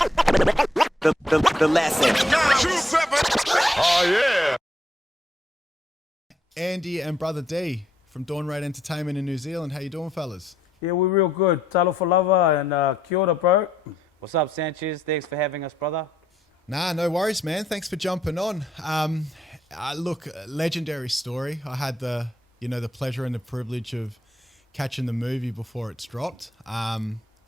The lesson. Oh, yeah. Andy and Brother D from Dawn Raid Entertainment in New Zealand. How you doing, fellas? Yeah, we're real good. Talo for lava and kia ora, bro. What's up, Sanchez? Thanks for having us, brother. Nah, no worries, man. Thanks for jumping on. Look, legendary story. I had the pleasure and the privilege of catching the movie before it's dropped.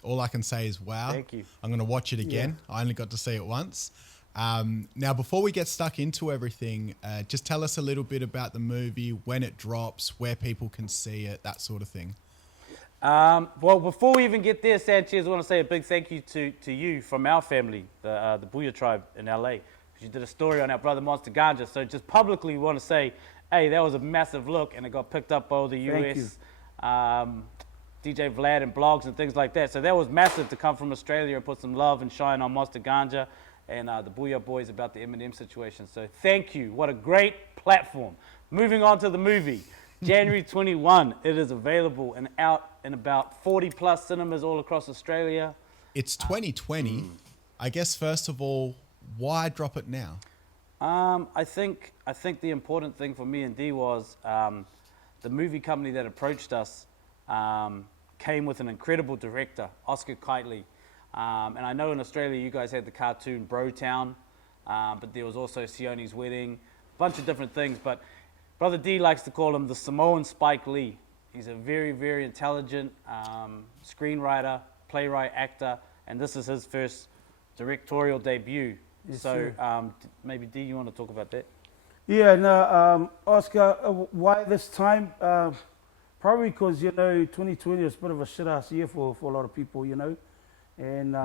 All I can say is wow. Thank you. I'm going to watch it again. Yeah. I only got to see it once. Now, before we get stuck into everything, just tell us a little bit about the movie, when it drops, where people can see it, that sort of thing. Well, before we even get there, Sanchez, I want to say a big thank you to you from our family, the Booyah tribe in LA. You did a story on our brother Monster Ganja. So just publicly we want to say, hey, that was a massive look, and it got picked up by all the US DJ Vlad and blogs and things like that. So that was massive to come from Australia and put some love and shine on Monster Ganja and the Booyah Boys about the Eminem situation. So thank you. What a great platform. Moving on to the movie. January 21, it is available and out in about 40 plus cinemas all across Australia. It's 2020. I guess, first of all, why drop it now? I think the important thing for me and D was the movie company that approached us came with an incredible director, Oscar Kitely. And I know in Australia you guys had the cartoon Brotown, but there was also Sione's Wedding, a bunch of different things. But Brother D likes to call him the Samoan Spike Lee. He's a very, very intelligent screenwriter, playwright, actor, and this is his first directorial debut. Yes, so maybe D, you want to talk about that? Yeah, no, Oscar, why this time? Probably because, 2020 is a bit of a shit-ass year for a lot of people, And,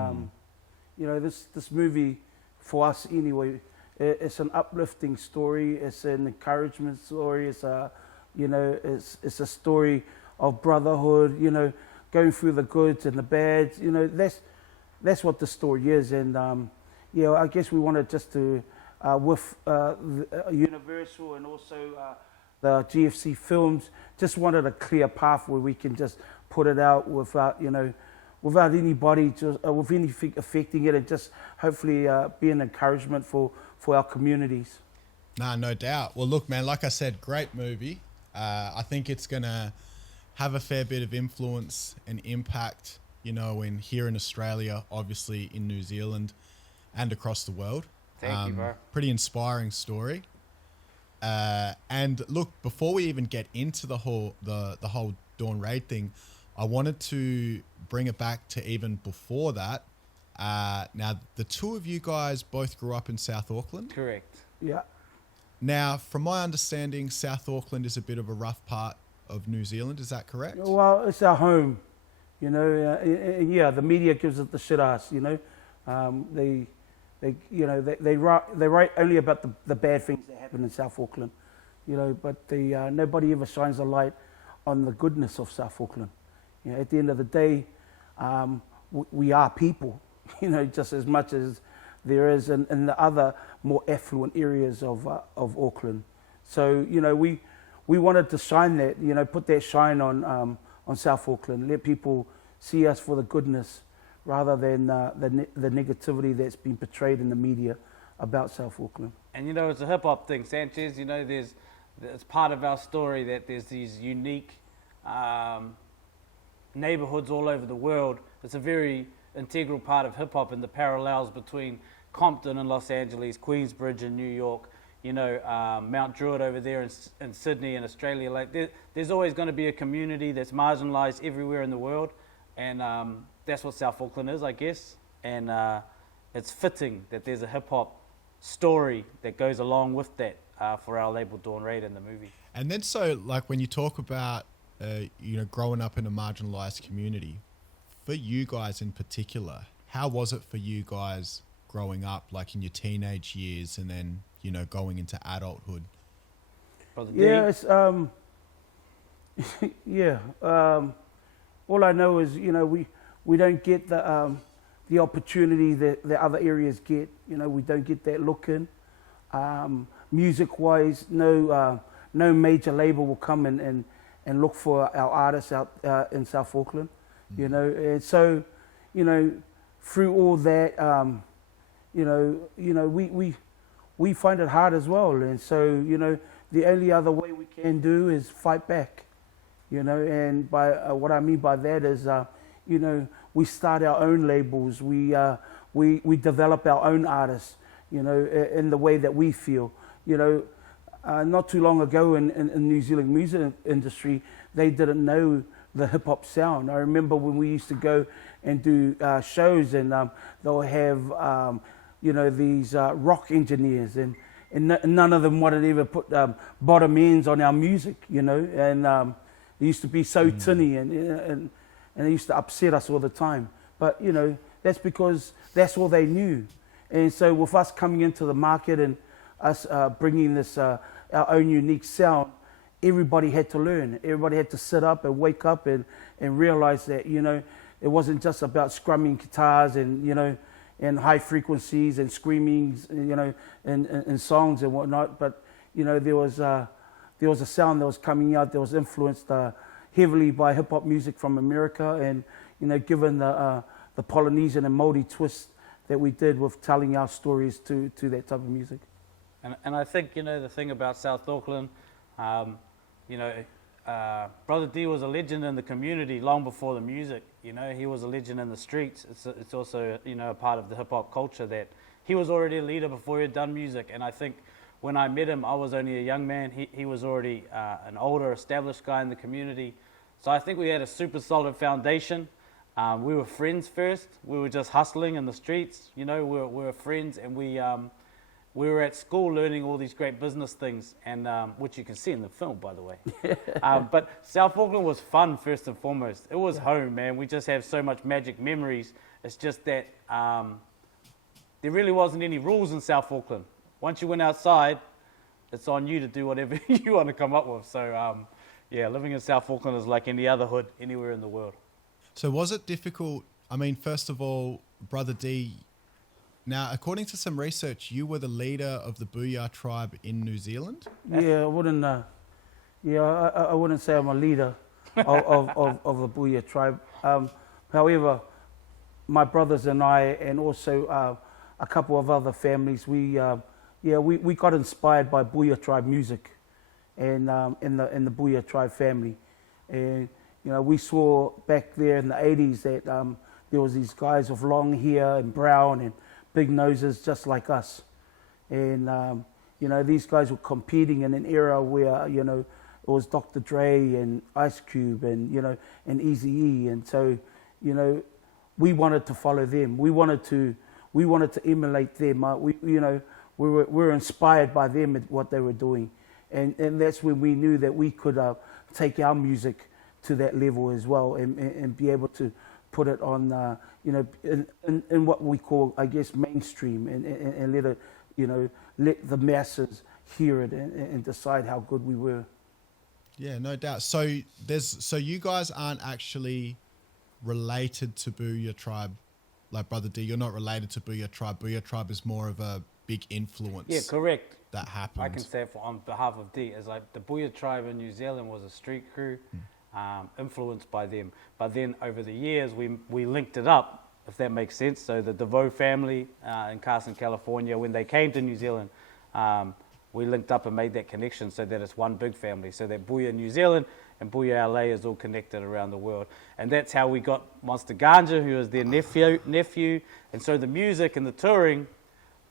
this movie, for us anyway, it's an uplifting story. It's an encouragement story. It's a, it's a story of brotherhood, going through the goods and the bads. That's what the story is. And, I guess we wanted just to, with Universal and also the GFC Films, just wanted a clear path where we can just put it out without, without anybody, with anything affecting it, and just hopefully be an encouragement for our communities. Nah, no doubt. Well, look, man, like I said, great movie. I think it's going to have a fair bit of influence and impact, here in Australia, obviously in New Zealand and across the world. Thank you, bro. Pretty inspiring story. And look, before we even get into the whole Dawn Raid thing, I wanted to bring it back to even before that. Now, the two of you guys both grew up in South Auckland. Correct. Yeah. Now, from my understanding, South Auckland is a bit of a rough part of New Zealand. Is that correct? Well, it's our home. The media gives it the shit ass. They write only about the bad things that happen in South Auckland, but nobody ever shines a light on the goodness of South Auckland. At the end of the day, we are people, just as much as there is in the other more affluent areas of Auckland. So, we wanted to shine that, put that shine on South Auckland, let people see us for the goodness, rather than the negativity that's been portrayed in the media about South Auckland. And it's a hip-hop thing, Sanchez. It's part of our story that there's these unique neighborhoods all over the world. It's a very integral part of hip-hop, and the parallels between Compton and Los Angeles, Queensbridge in New York, Mount Druitt over there in Sydney in Australia. Like there's always going to be a community that's marginalized everywhere in the world, and that's what South Auckland is, I guess. And it's fitting that there's a hip-hop story that goes along with that for our label Dawn Raid in the movie. And then so, like, when you talk about, growing up in a marginalized community, for you guys in particular, how was it for you guys growing up, like in your teenage years and then, going into adulthood? Yeah, it's, all I know is, we don't get the opportunity that the other areas get. We don't get that look in. Music-wise, no major label will come and look for our artists out in South Auckland. And so, through all that, we find it hard as well. And so, the only other way we can do is fight back, and by what I mean by that is, we start our own labels. We develop our own artists, in the way that we feel. Not too long ago in New Zealand music industry, they didn't know the hip hop sound. I remember when we used to go and do shows, and they'll have these rock engineers, and none of them wanted to ever put bottom ends on our music, and they used to be so tinny, and they used to upset us all the time. But that's because that's all they knew. And so with us coming into the market and us bringing this our own unique sound, everybody had to learn. Everybody had to sit up and wake up and realize that, it wasn't just about scrumming guitars and high frequencies and screamings, and songs and whatnot. But, there was a sound that was coming out that was influenced heavily by hip hop music from America, and, given the Polynesian and Māori twist that we did with telling our stories to that type of music. And I think, the thing about South Auckland, Brother D was a legend in the community long before the music. He was a legend in the streets. It's also, a part of the hip-hop culture that he was already a leader before he had done music. And I think when I met him, I was only a young man. He was already an older, established guy in the community. So I think we had a super solid foundation. We were friends first. We were just hustling in the streets. We were friends, and we were at school learning all these great business things, and which you can see in the film, by the way. But South Auckland was fun, first and foremost. It was home, man. We just have so much magic memories. It's just that there really wasn't any rules in South Auckland. Once you went outside, it's on you to do whatever you want to come up with. So, living in South Auckland is like any other hood anywhere in the world. So was it difficult? I mean, first of all, Brother D, now, according to some research, you were the leader of the Booyah tribe in New Zealand? Yeah, I wouldn't say I'm a leader of the Booyah tribe. However, my brothers and I, and also a couple of other families, we got inspired by Booyah tribe music, and in the Booyah tribe family. And we saw back there in the 80s that there was these guys with long hair and brown and big noses just like us. And, these guys were competing in an era where, it was Dr. Dre and Ice Cube and, and Eazy-E. And so, we wanted to follow them. We wanted to emulate them. We were inspired by them and what they were doing. And that's when we knew that we could take our music to that level as well, and be able to put it on, in what we call, I guess, mainstream, and let it, let the masses hear it and decide how good we were. Yeah, no doubt. So you guys aren't actually related to Booyah tribe, like Brother D. You're not related to Booyah tribe. Booyah tribe is more of a big influence. Yeah, correct. That happened. I can say it on behalf of D. It's like the Booyah tribe in New Zealand was a street crew. Influenced by them, but then over the years we linked it up, if that makes sense. So the DeVoe family in Carson, California, when they came to New Zealand, we linked up and made that connection so that it's one big family. So that Booyah New Zealand and Booyah LA is all connected around the world, and that's how we got Monster Ganja, who was their nephew. And so the music and the touring,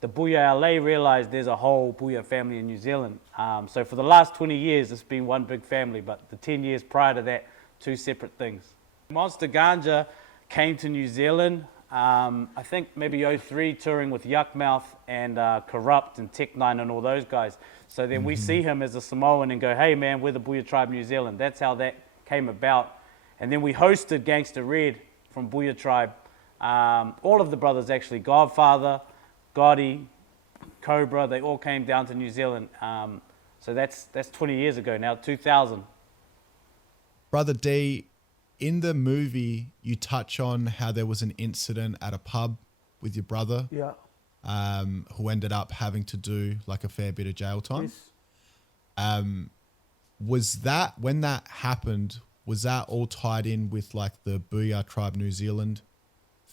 the Booyah LA realized there's a whole Booyah family in New Zealand. So for the last 20 years, it's been one big family, but the 10 years prior to that, two separate things. Monster Ganja came to New Zealand, I think maybe 03, touring with Yuckmouth and Corrupt and Tech Nine and all those guys. So then we see him as a Samoan and go, hey man, we're the Booyah tribe New Zealand. That's how that came about. And then we hosted Gangsta Red from Booyah tribe. All of the brothers actually, Godfather, Gotti, Cobra, they all came down to New Zealand. So that's 20 years ago now, 2000. Brother D, in the movie, you touch on how there was an incident at a pub with your brother. Yeah. Who ended up having to do like a fair bit of jail time. Yes. Was that, when that happened, was that all tied in with like the Booyah tribe New Zealand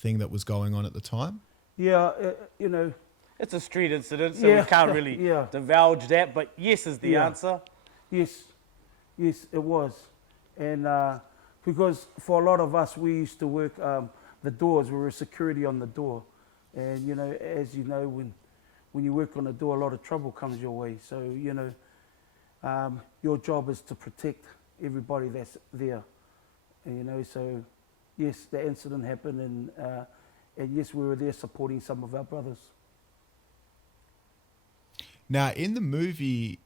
thing that was going on at the time? Yeah, you know, It's a street incident, so Yeah, we can't really yeah. divulge that. But yes is the Yeah. answer. yes, it was. And because for a lot of us, we used to work the doors, we were security on the door. And, you know, as you know, when you work on a door, a lot of trouble comes your way. So, you know, your job is to protect everybody that's there. And, you know, so yes, the incident happened, and yes, we were there supporting some of our brothers. Now, in the movie,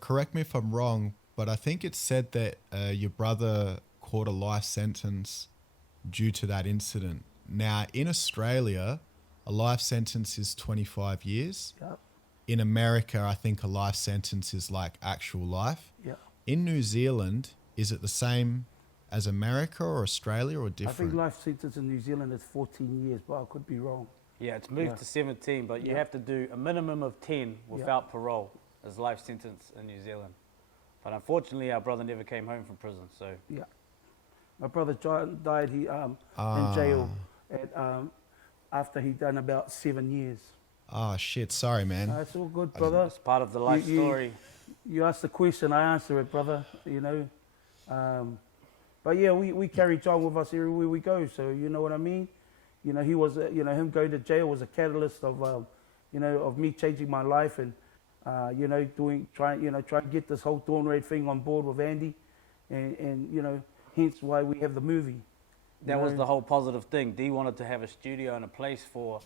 correct me if I'm wrong, but I think it said that your brother caught a life sentence due to that incident. Now, in Australia, a life sentence is 25 years. Yep. In America, I think a life sentence is like actual life. Yeah. In New Zealand, is it the same as America or Australia or I different? think life sentence in New Zealand is 14 years, but I could be wrong. Yeah, it's moved Yeah. to 17, but you Yeah. have to do a minimum of 10 without parole as life sentence in New Zealand. But unfortunately, our brother never came home from prison, so Yeah. My brother died in jail after he'd done about 7 years. Oh, shit. Sorry, man. It's all good, brother. it's part of the life story. You asked the question, I answer it, brother. You know, but yeah, we carry John with us everywhere we go. So you know what I mean. You know, he was, you know, him going to jail was a catalyst of, you know, of me changing my life and, you know, trying to get this whole Dawn Raid thing on board with Andy, and you know, hence why we have the movie. That was the whole positive thing. Dee wanted to have a studio and a place for,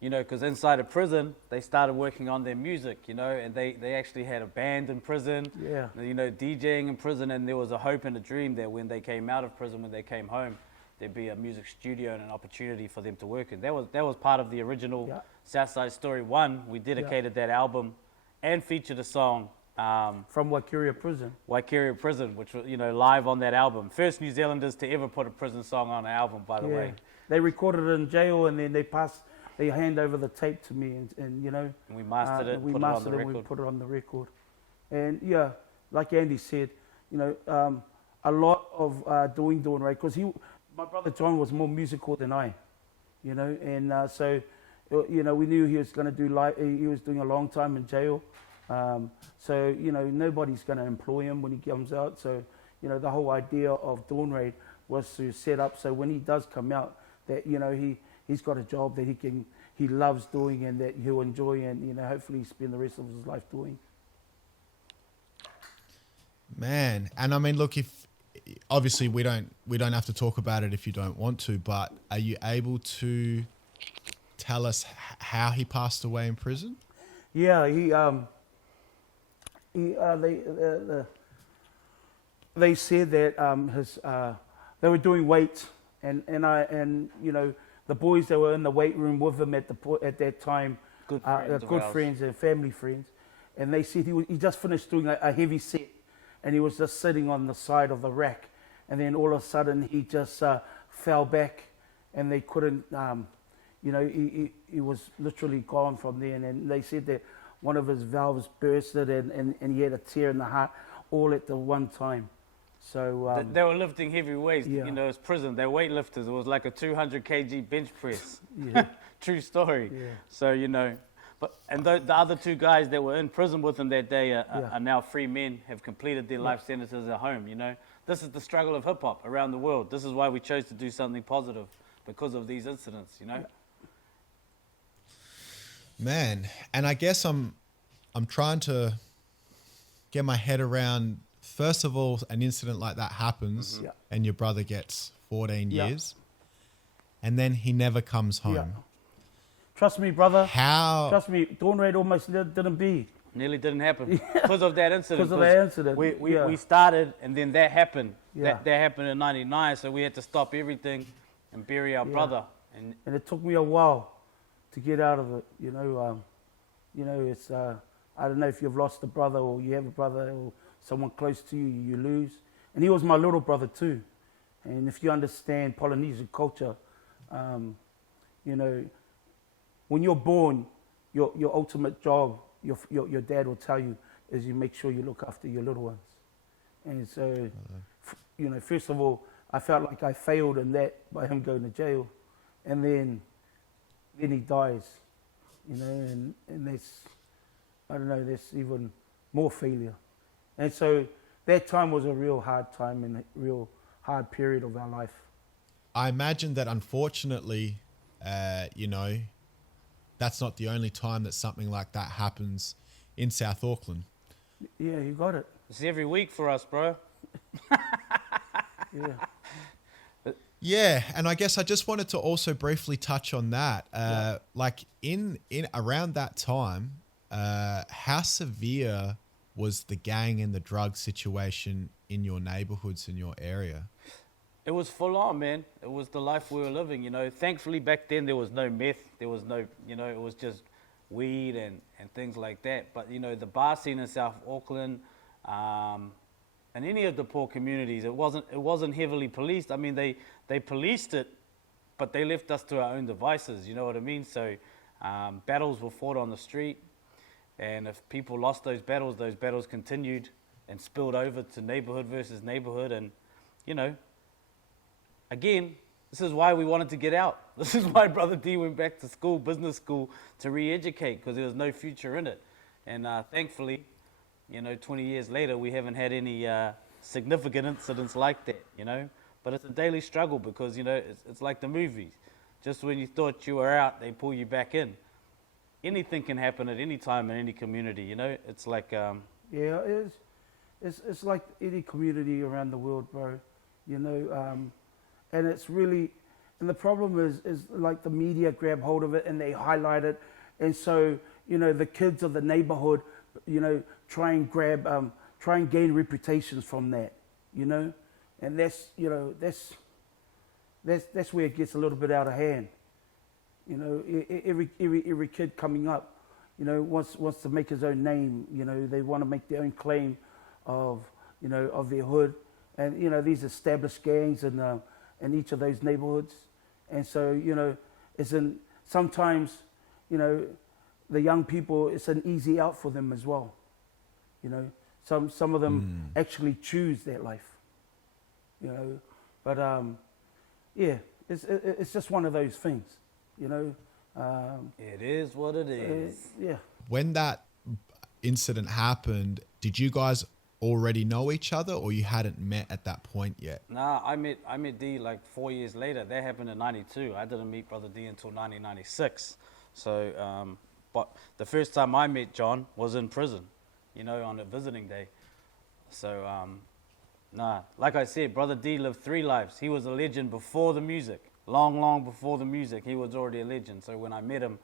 you know, because inside of prison, they started working on their music, you know, and they actually had a band in prison, Yeah. you know, DJing in prison, and there was a hope and a dream that when they came out of prison, when they came home, there'd be a music studio and an opportunity for them to work in. That was part of the original Southside Story 1. We dedicated that album and featured a song, From Waikaria Prison. Waikaria Prison, which was, you know, live on that album. First New Zealanders to ever put a prison song on an album, by the way. They recorded it in jail, and then they hand over the tape to me, and you know, And we mastered it, and we put it on mastered the it, and we record. put it on the record. And yeah, like Andy said, you know, a lot of doing Dawn Raid, because my brother John was more musical than I, you know, and so, you know, we knew he was going to do he was doing a long time in jail, so you know, nobody's going to employ him when he comes out. So, you know, the whole idea of Dawn Raid was to set up so when he does come out, that, you know, he's got a job that he loves doing and that he'll enjoy, and, you know, hopefully spend the rest of his life doing. Man, and I mean, look, if obviously we don't have to talk about it if you don't want to, but are you able to tell us how he passed away in prison? Yeah, they said that they were doing weights, and you know, the boys that were in the weight room with him at that time, Good friends of ours. friends and family friends, and they said he just finished doing a heavy set, and he was just sitting on the side of the rack, and then all of a sudden he just fell back, and they couldn't, you know, he was literally gone from there, and then they said that one of his valves bursted, and he had a tear in the heart, all at the one time. So They were lifting heavy weights, Yeah. you know, it's prison. They're weightlifters. It was like a 200 kg bench press. Yeah. True story. Yeah. So, you know, and the other two guys that were in prison with him that day are now free men, have completed their life sentences at home, you know. This is the struggle of hip-hop around the world. This is why we chose to do something positive, because of these incidents, you know. Man, and I guess I'm trying to get my head around, first of all, an incident like that happens and your brother gets 14 years and then he never comes home. Yeah. Trust me, brother. How? Trust me, Dawn Raid almost didn't be. Nearly didn't happen because of that incident. Because of that incident. We started, and then that happened. Yeah. That happened in '99, so we had to stop everything and bury our brother. And it took me a while to get out of it. You know, it's I don't know if you've lost a brother or you have a brother or someone close to you, you lose. And he was my little brother too. And if you understand Polynesian culture, you know, when you're born, your ultimate job, your dad will tell you, is you make sure you look after your little ones. And so, you know, first of all, I felt like I failed in that by him going to jail. and then he dies, you know, and there's, I don't know, there's even more failure. And so that time was a real hard time and a real hard period of our life. I imagine that unfortunately, you know, that's not the only time that something like that happens in South Auckland. Yeah, you got it. It's every week for us, bro. Yeah. Yeah, and I guess I just wanted to also briefly touch on that. Like in around that time, how severe was the gang and the drug situation in your neighborhoods, in your area? It was full on, man. It was the life we were living, you know. Thankfully, back then, there was no meth. There was no, you know, it was just weed and things like that. But, you know, the bar scene in South Auckland and any of the poor communities, it wasn't heavily policed. I mean, they policed it, but they left us to our own devices, you know what I mean? So battles were fought on the street. And if people lost those battles continued and spilled over to neighborhood versus neighborhood. And, you know, again, this is why we wanted to get out. This is why Brother D went back to school, business school, to re-educate, because there was no future in it. And thankfully, you know, 20 years later, we haven't had any significant incidents like that, you know. But it's a daily struggle because, you know, it's like the movies. Just when you thought you were out, they pull you back in. Anything can happen at any time in any community, you know. It's like... Yeah, it's like any community around the world, bro. You know, and it's really... And the problem is like the media grab hold of it and they highlight it. And so, you know, the kids of the neighborhood, you know, try and gain reputations from that, you know. And that's, you know, that's where it gets a little bit out of hand. You know, every kid coming up, you know, wants to make his own name. You know, they want to make their own claim of, you know, of their hood, and you know these established gangs in each of those neighborhoods, and so you know, sometimes, you know, the young people, it's an easy out for them as well. You know, some of them actually choose that life. You know, but yeah, it's just one of those things. You know, it is what it is. Yeah. When that incident happened, did you guys already know each other, or you hadn't met at that point yet? Nah, I met D like 4 years later. That happened in '92. I didn't meet Brother D until 1996. So, but the first time I met John was in prison, you know, on a visiting day. So, nah, like I said, Brother D lived 3 lives. He was a legend before the music. Long before the music, he was already a legend. So when I met him,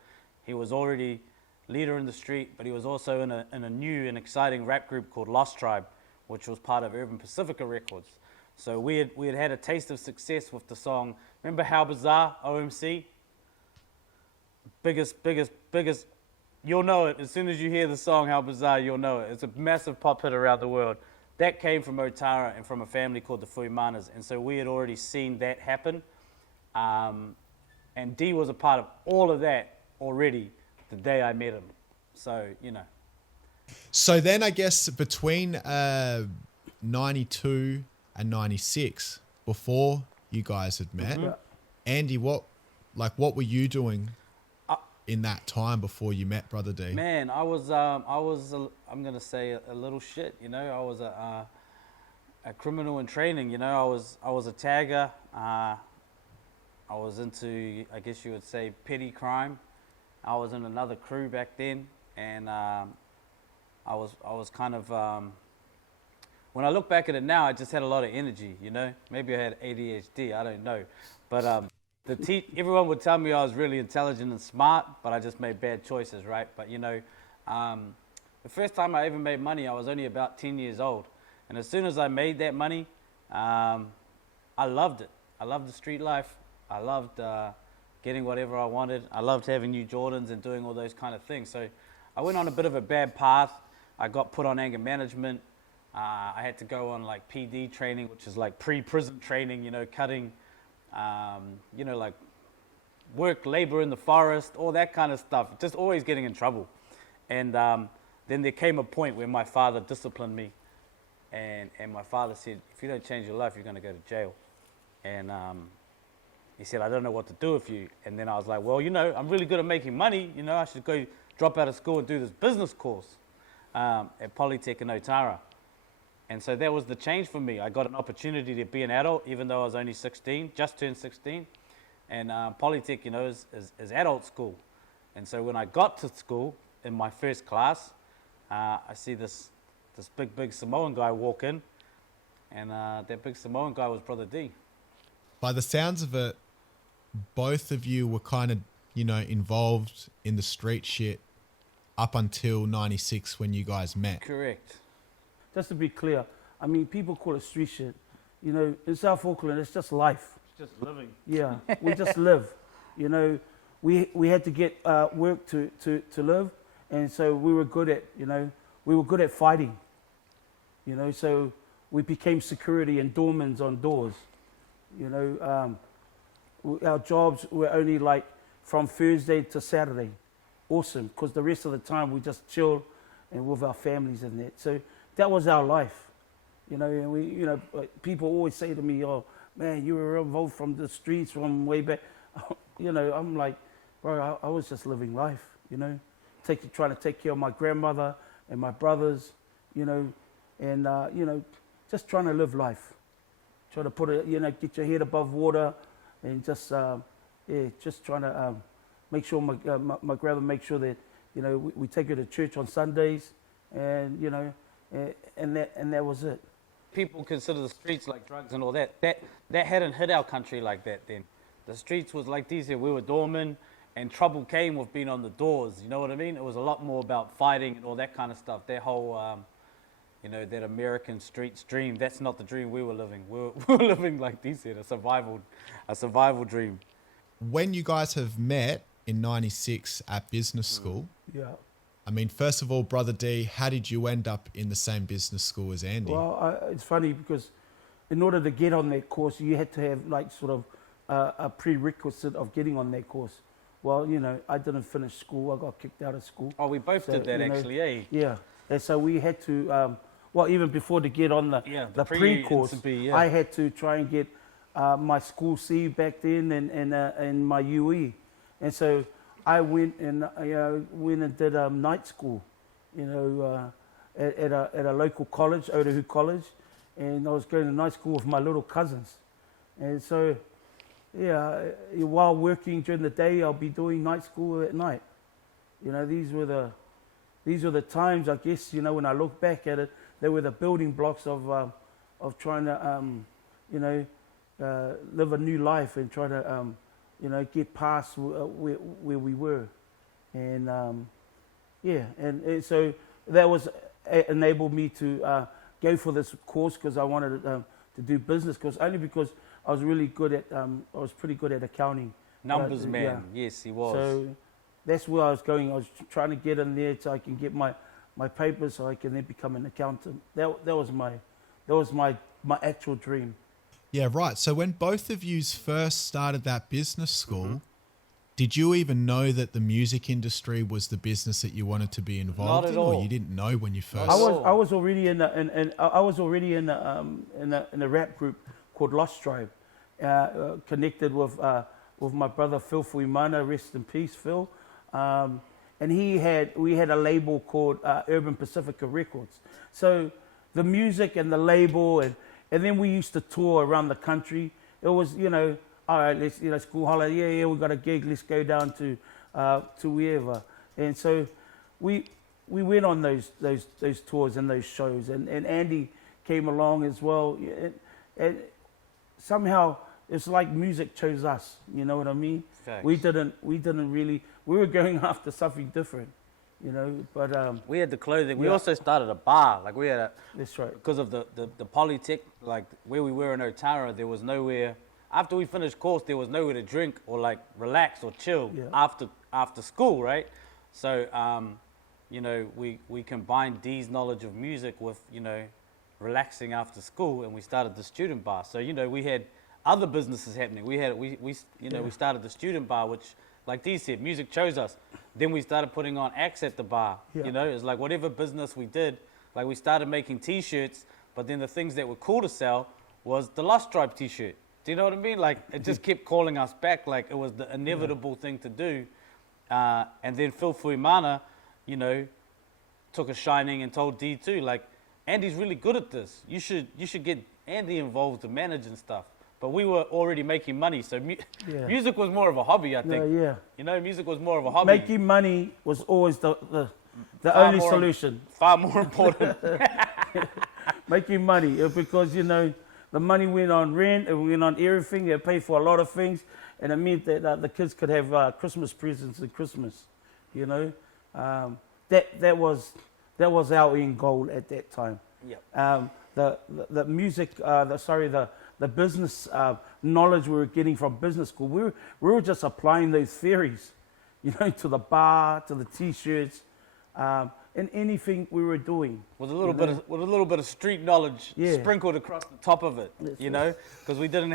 he was already leader in the street, but he was also in a new and exciting rap group called Lost Tribe, which was part of Urban Pacifica Records. So we had a taste of success with the song. Remember How Bizarre, OMC? Biggest. You'll know it. As soon as you hear the song How Bizarre, you'll know it. It's a massive pop hit around the world. That came from Otara and from a family called the Fuimanas. And so we had already seen that happen. And D was a part of all of that already the day I met him. So, you know. So then I guess between 92 and 96, before you guys had met, Andy, what were you doing in that time before you met Brother D? Man, I was I'm going to say a little shit, you know. I was a criminal in training, you know. I was a tagger. I was into, I guess you would say, petty crime. I was in another crew back then, and I was kind of, when I look back at it now, I just had a lot of energy, you know. Maybe I had ADHD, I don't know. But everyone would tell me I was really intelligent and smart, but I just made bad choices, right? But, you know, the first time I ever made money, I was only about 10 years old. And as soon as I made that money, I loved it. I loved the street life. I loved getting whatever I wanted. I loved having new Jordans and doing all those kind of things. So I went on a bit of a bad path. I got put on anger management. I had to go on like PD training, which is like pre-prison training, you know, cutting, you know, like work, labor in the forest, all that kind of stuff. Just always getting in trouble. And then there came a point where my father disciplined me. And my father said, if you don't change your life, you're going to go to jail. And he said, I don't know what to do with you. And then I was like, well, you know, I'm really good at making money. You know, I should go drop out of school and do this business course at Polytech in Otara. And so that was the change for me. I got an opportunity to be an adult, even though I was only 16, just turned 16. And Polytech, you know, is adult school. And so when I got to school in my first class, I see this big Samoan guy walk in. And that big Samoan guy was Brother D. By the sounds of it, both of you were kind of, you know, involved in the street shit up until 96 when you guys met. Correct. Just to be clear, I mean, people call it street shit. You know, in South Auckland, it's just life. It's just living. Yeah, we just live. You know, we had to get work to live, and so we were good at, you know, we were good at fighting. You know, so we became security and doormans on doors. You know, our jobs were only like from Thursday to Saturday. Awesome, because the rest of the time we just chilled and with our families and that. So that was our life. You know, and we, you know, people always say to me, oh, man, you were involved from the streets from way back. You know, I'm like, bro, I was just living life, you know, trying to take care of my grandmother and my brothers, you know, and, you know, just trying to live life. Try to put it, you know, get your head above water and just, yeah, just trying to make sure my grandmother makes sure that, you know, we take her to church on Sundays and, you know, and that was it. People consider the streets like drugs and all that. That hadn't hit our country like that then. The streets was like these here. We were doormen, and trouble came with being on the doors. You know what I mean? It was a lot more about fighting and all that kind of stuff. That whole, you know, that American streets dream. That's not the dream we were living. We were living like these here, a survival dream. When you guys have met in 96 at business school, Yeah. I mean, first of all, Brother D, how did you end up in the same business school as Andy? Well, it's funny because in order to get on that course, you had to have like sort of a prerequisite of getting on that course. Well, you know, I didn't finish school. I got kicked out of school. Oh, we both did that, you know, actually, eh? Yeah. And so we had to, well, even before to get on the pre-course, I had to try and get my school C back then and my UE. And so I went and did night school, you know, at a local college, Otahu College, and I was going to night school with my little cousins. And so, yeah, while working during the day, I'll be doing night school at night. You know, these were the times, I guess, you know, when I look back at it, they were the building blocks of trying to, you know, live a new life and try to, you know, get past where we were. And, yeah, and so that was enabled me to go for this course because I wanted to do business course, only because I was really good at, I was pretty good at accounting. Numbers man, yeah. Yes, he was. So that's where I was going. I was trying to get in there so I can get my papers so I can then become an accountant. That was my actual dream. Yeah, right. So when both of you first started that business school, did you even know that the music industry was the business that you wanted to be involved in, or you didn't know when you first? I was already in a rap group called Lost Tribe, connected with my brother Phil Fuimana, rest in peace, Phil. And we had a label called Urban Pacifica Records. So the music and the label and then we used to tour around the country. It was, you know, all right, let's, you know, school holiday, yeah, we got a gig, let's go down to wherever. And so we went on those tours and those shows, and Andy came along as well. And somehow it's like music chose us, you know what I mean? Facts. We didn't really, we were going after something different. You know, but we had the clothing. We yeah. also started a bar. Like we had that's right. Because of the Polytech, like where we were in Otara, there was nowhere. After we finished course, there was nowhere to drink or like relax or chill after school, right? So, you know, we combined Dee's knowledge of music with, you know, relaxing after school, and we started the student bar. So, you know, we had other businesses happening. We started the student bar, which, like Dee said, music chose us. Then we started putting on acts at the bar. Yeah. You know, it's like whatever business we did, like we started making T-shirts, but then the things that were cool to sell was the Lost Tribe T-shirt. Do you know what I mean? Like, it just kept calling us back, like it was the inevitable thing to do. And then Phil Fuimana, you know, took a shining and told D2, like, Andy's really good at this. You should get Andy involved to manage and stuff. But we were already making money, so music was more of a hobby, I think. Yeah. You know, music was more of a hobby. Making money was always the only solution. Far more important. Making money, because, you know, the money went on rent, it went on everything, it paid for a lot of things, and it meant that the kids could have Christmas presents at Christmas, you know. That was our end goal at that time. Yep. The music, the business knowledge we were getting from business school, we were just applying those theories, you know, to the bar, to the T-shirts, and anything we were doing. With a little bit of street knowledge sprinkled across the top of it, you know, because we didn't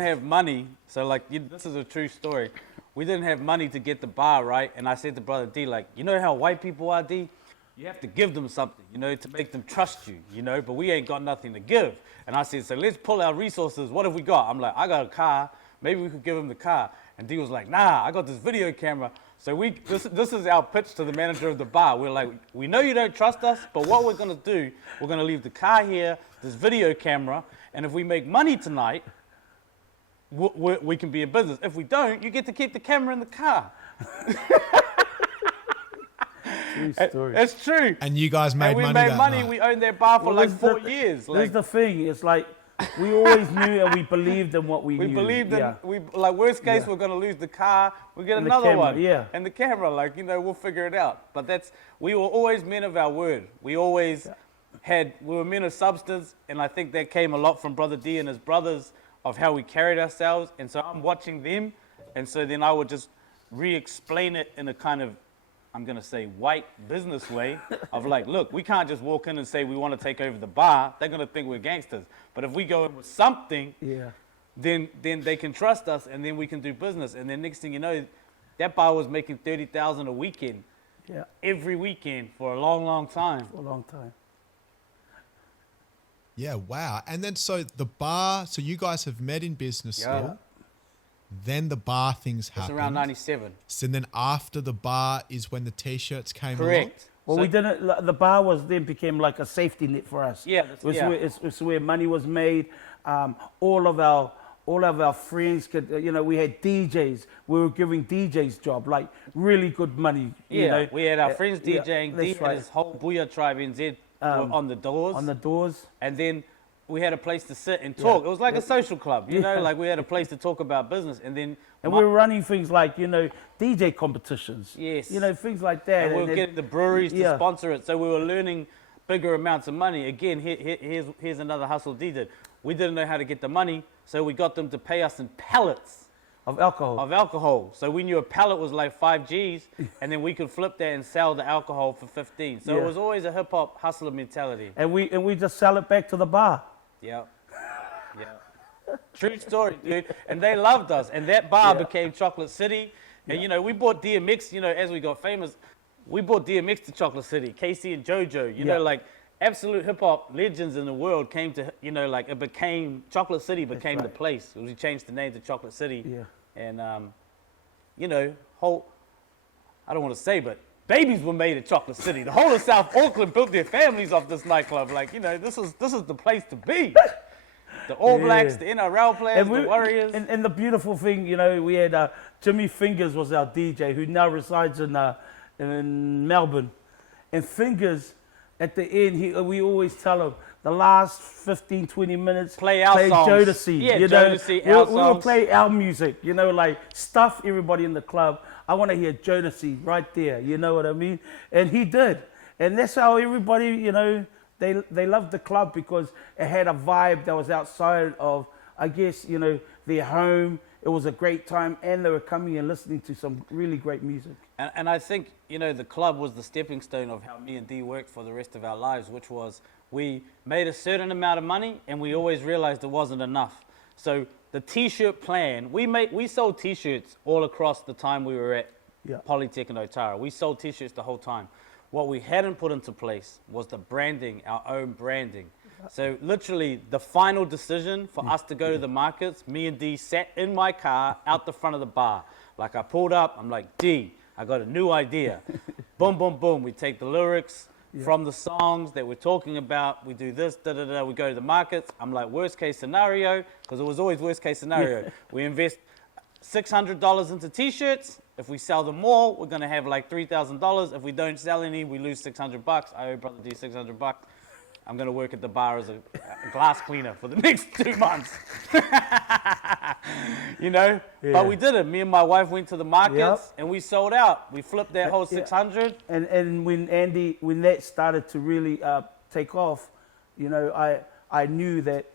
have money. So like, this is a true story. We didn't have money to get the bar, right? And I said to Brother D, like, you know how white people are, D? You have to give them something, you know, to make them trust you, you know, but we ain't got nothing to give. And I said, so let's pull our resources. What have we got? I'm like, I got a car. Maybe we could give him the car. And D was like, nah, I got this video camera. So this is our pitch to the manager of the bar. We're like, we know you don't trust us, but what we're going to do, we're going to leave the car here, this video camera, and if we make money tonight, we can be in business. If we don't, you get to keep the camera in the car. True story. It's true. And you guys made money that night. We owned their bar for like 4 years. That's the thing. It's like we always knew and we believed in what we knew. We believed in, like, worst case, we're going to lose the car. We get another one. Yeah. And the camera, like, you know, we'll figure it out. But we were always men of our word. We always we were men of substance. And I think that came a lot from Brother D and his brothers of how we carried ourselves. And so I'm watching them. And so then I would just re-explain it in a kind of, I'm going to say, white business way of like, look, we can't just walk in and say we want to take over the bar. They're going to think we're gangsters. But if we go in with something, then they can trust us and then we can do business. And then next thing you know, that bar was making $30,000 a weekend. Yeah. Every weekend for a long, long time. For a long time. Yeah, wow. And then so the bar, so you guys have met in business school. Then the bar things happened. It's around 97. So then after the bar is when the T-shirts came along? Correct. Well, we didn't. The bar then became like a safety net for us. Yeah, it's where money was made. All of our friends could. You know, we had DJs. We were giving DJs job, like really good money. Yeah, you know? we had our friends DJing. Yeah, D had his whole Booyah Tribe NZ on the doors. On the doors. And then we had a place to sit and talk. It was like a social club, you know, like we had a place to talk about business. And then we were running things like, you know, DJ competitions. Yes. You know, things like that. And we were getting the breweries to sponsor it. So we were learning bigger amounts of money. Again, here's another hustle D did. We didn't know how to get the money, so we got them to pay us in pallets. Of alcohol. So we knew a pallet was like 5 G's, and then we could flip that and sell the alcohol for 15. So it was always a hip-hop hustler mentality. And we just sell it back to the bar. Yeah. True story, dude. And they loved us. And that bar became Chocolate City. And, you know, we brought DMX, you know, as we got famous, we brought DMX to Chocolate City. Casey and JoJo, you know, like absolute hip-hop legends in the world came to, you know, like it became, Chocolate City became the place. We changed the name to Chocolate City. Yeah. And, you know, I don't want to say, but babies were made at Chocolate City. The whole of South Auckland built their families off this nightclub. Like, you know, this is the place to be. The All Blacks, the NRL players, the Warriors. And the beautiful thing, you know, we had Jimmy Fingers was our DJ, who now resides in Melbourne. And Fingers, at the end, we always tell him, the last 15, 20 minutes, play songs. Jodeci. Yeah, you know? Jodeci, we will play our music, you know, like stuff everybody in the club. I want to hear Jodeci right there, you know what I mean? And he did. And that's how everybody, you know, they loved the club because it had a vibe that was outside of, I guess, you know, their home. It was a great time, and they were coming and listening to some really great music. And I think, you know, the club was the stepping stone of how me and D worked for the rest of our lives, which was we made a certain amount of money, and we always realized it wasn't enough. So the T-shirt plan, we sold T-shirts all across the time we were at Polytech and Otara. We sold T-shirts the whole time. What we hadn't put into place was the branding, our own branding. So literally the final decision for us to go to the markets, me and D sat in my car out the front of the bar. Like I pulled up, I'm like, D, I got a new idea. Boom, boom, boom. We take the lyrics from the songs that we're talking about. We do this, da-da-da. We go to the markets. I'm like, worst case scenario, because it was always worst case scenario. We invest $600 into T-shirts. If we sell them all, we're going to have like $3,000. If we don't sell any, we lose $600. I owe Brother D $600. I'm going to work at the bar as a glass cleaner for the next 2 months. You know? Yeah. But we did it. Me and my wife went to the markets and we sold out. We flipped that whole 600. And when that started to really take off, you know, I knew that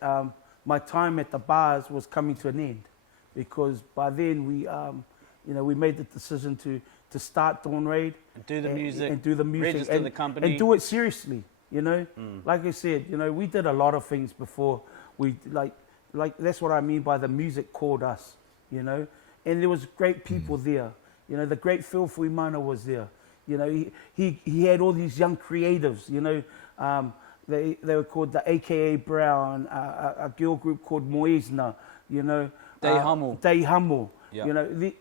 my time at the bars was coming to an end, because by then we made the decision to start Dawn Raid And do the music. Register and the company. and do it seriously. You know, like I said, you know, we did a lot of things before we like that's what I mean by the music called us. You know, and there was great people there. You know, the great Phil Fuimana was there. You know, he had all these young creatives. You know, they were called the AKA Brown, a girl group called Moesna. You know, Day Hummel. Yeah. You know,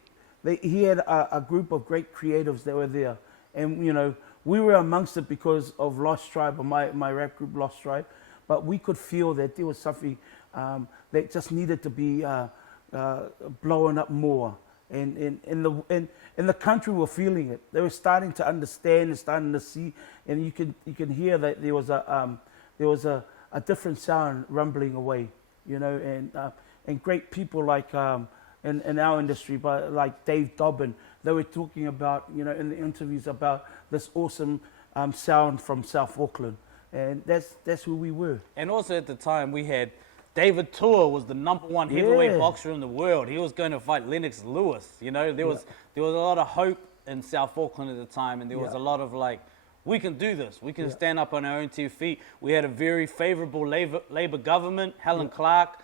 he had a group of great creatives that were there, and you know. We were amongst it because of Lost Tribe, or my rap group Lost Tribe, but we could feel that there was something that just needed to be blowing up more, and the country were feeling it. They were starting to understand and starting to see, and you can hear that there was a different sound rumbling away, you know, and great people like in our industry, but like Dave Dobbin, they were talking about, you know, in the interviews about this awesome sound from South Auckland, and that's who we were. And also at the time we had David Tua was the #1 heavyweight boxer in the world. He was going to fight Lennox Lewis. You know, there was a lot of hope in South Auckland at the time, and there was a lot of like, we can do this. We can stand up on our own 2 feet. We had a very favorable Labour government. Helen Clark,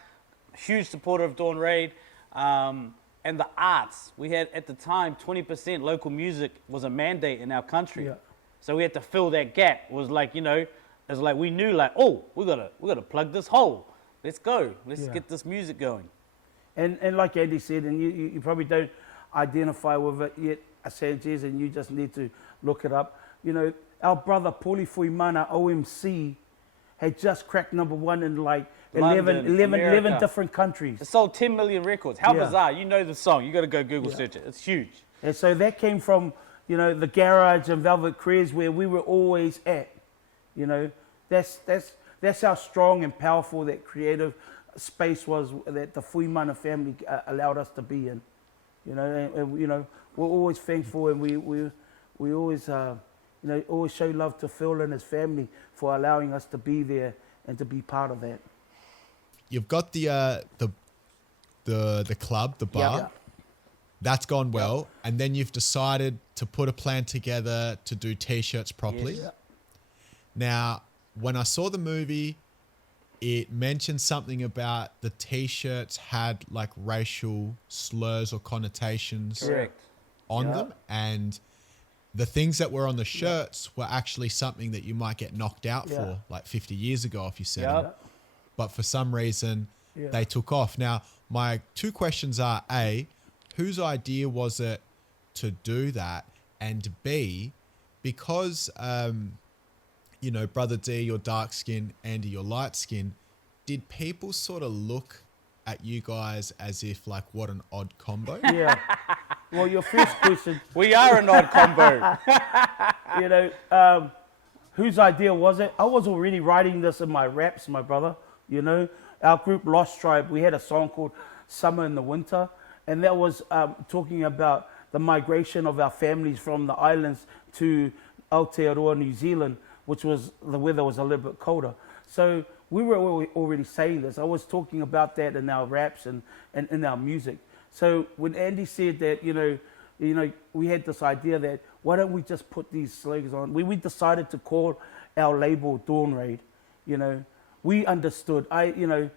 huge supporter of Dawn Raid. And the arts, we had at the time 20% local music was a mandate in our country. Yeah. So we had to fill that gap. It was like, you know, it's like we knew like, oh, we gotta plug this hole. Let's go. Let's get this music going. And like Andy said, and you probably don't identify with it yet, Sanchez, and you just need to look it up. You know, our brother Paulie Fuimana, OMC, had just cracked #1 in like London, 11 different countries. It sold 10 million records. How bizarre. You know the song. You got to go Google search it. It's huge. And so that came from, you know, the Garage and Velvet Crez, where we were always at. You know, that's how strong and powerful that creative space was that the Fuimana family allowed us to be in. You know, and you know, we're always thankful, and we always you know, always show love to Phil and his family for allowing us to be there and to be part of that. You've got the club, the bar. Yeah. That's gone well, and then you've decided to put a plan together to do T-shirts properly. Yes. Now, when I saw the movie, it mentioned something about the T-shirts had like racial slurs or connotations on them, and the things that were on the shirts were actually something that you might get knocked out for like 50 years ago if you said them. But for some reason, they took off. Now, my two questions are, A, whose idea was it to do that? And B, because, you know, Brother D, you're dark skin, Andy, you're light skin, did people sort of look at you guys as if like, what an odd combo? Yeah. Well, your first question. We are an odd combo. You know, whose idea was it? I was already writing this in my raps, my brother. You know, our group Lost Tribe, we had a song called Summer in the Winter, and that was talking about the migration of our families from the islands to Aotearoa, New Zealand, which was, the weather was a little bit colder. So we were already saying this. I was talking about that in our raps and in our music. So when Andy said that, you know, we had this idea that why don't we just put these slogans on? We decided to call our label Dawn Raid. You know, we understood. Andy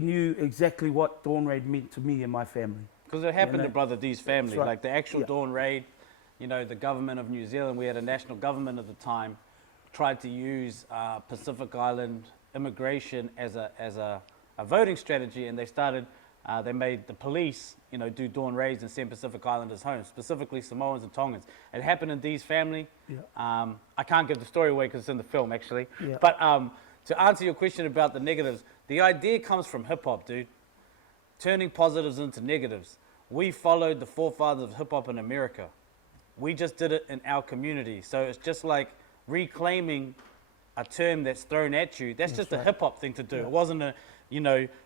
knew exactly what Dawn Raid meant to me and my family. Because it happened to Brother D's family. Right. Like the actual Dawn Raid, you know, the government of New Zealand, we had a national government at the time, tried to use Pacific Island immigration as a voting strategy, and they made the police, do dawn raids and send Pacific Islanders home, specifically Samoans and Tongans. It happened in Dee's family. Yeah. I can't give the story away because it's in the film, actually. Yeah. But to answer your question about the negatives, the idea comes from hip-hop, dude. Turning positives into negatives. We followed the forefathers of hip-hop in America. We just did it in our community. So it's just like reclaiming a term that's thrown at you. That's just a hip-hop thing to do. It wasn't a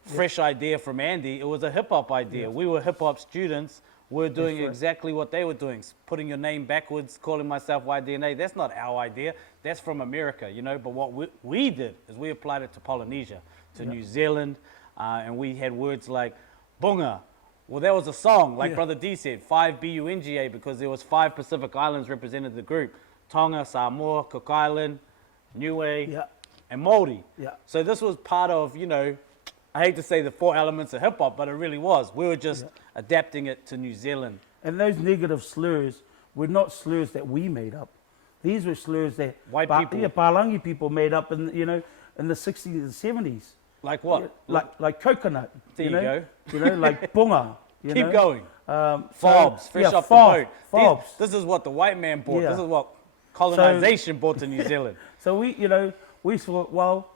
fresh idea from Andy. It was a hip-hop idea. Yeah. We were hip-hop students. We're doing That's right. exactly what they were doing, putting your name backwards, calling myself YDNA. That's not our idea. That's from America, But what we did is we applied it to Polynesia, to New Zealand, and we had words like bunga. Well, that was a song, like Brother D said, 5 BUNGA, because there was 5 Pacific Islands represented the group. Tonga, Samoa, Cook Island, Niue, and Māori. Yeah. So this was part of, I hate to say the 4 elements of hip-hop, but it really was. We were just adapting it to New Zealand. And those negative slurs were not slurs that we made up. These were slurs that White people. Palangi people made up in the 60s and 70s. Like what? Like coconut. There you go. Like bunga. Keep going. Fobs, Fobs, fresh off the boat. Fobs. This is what the white man brought. Yeah. This is what colonization brought to New Zealand. So we thought, well,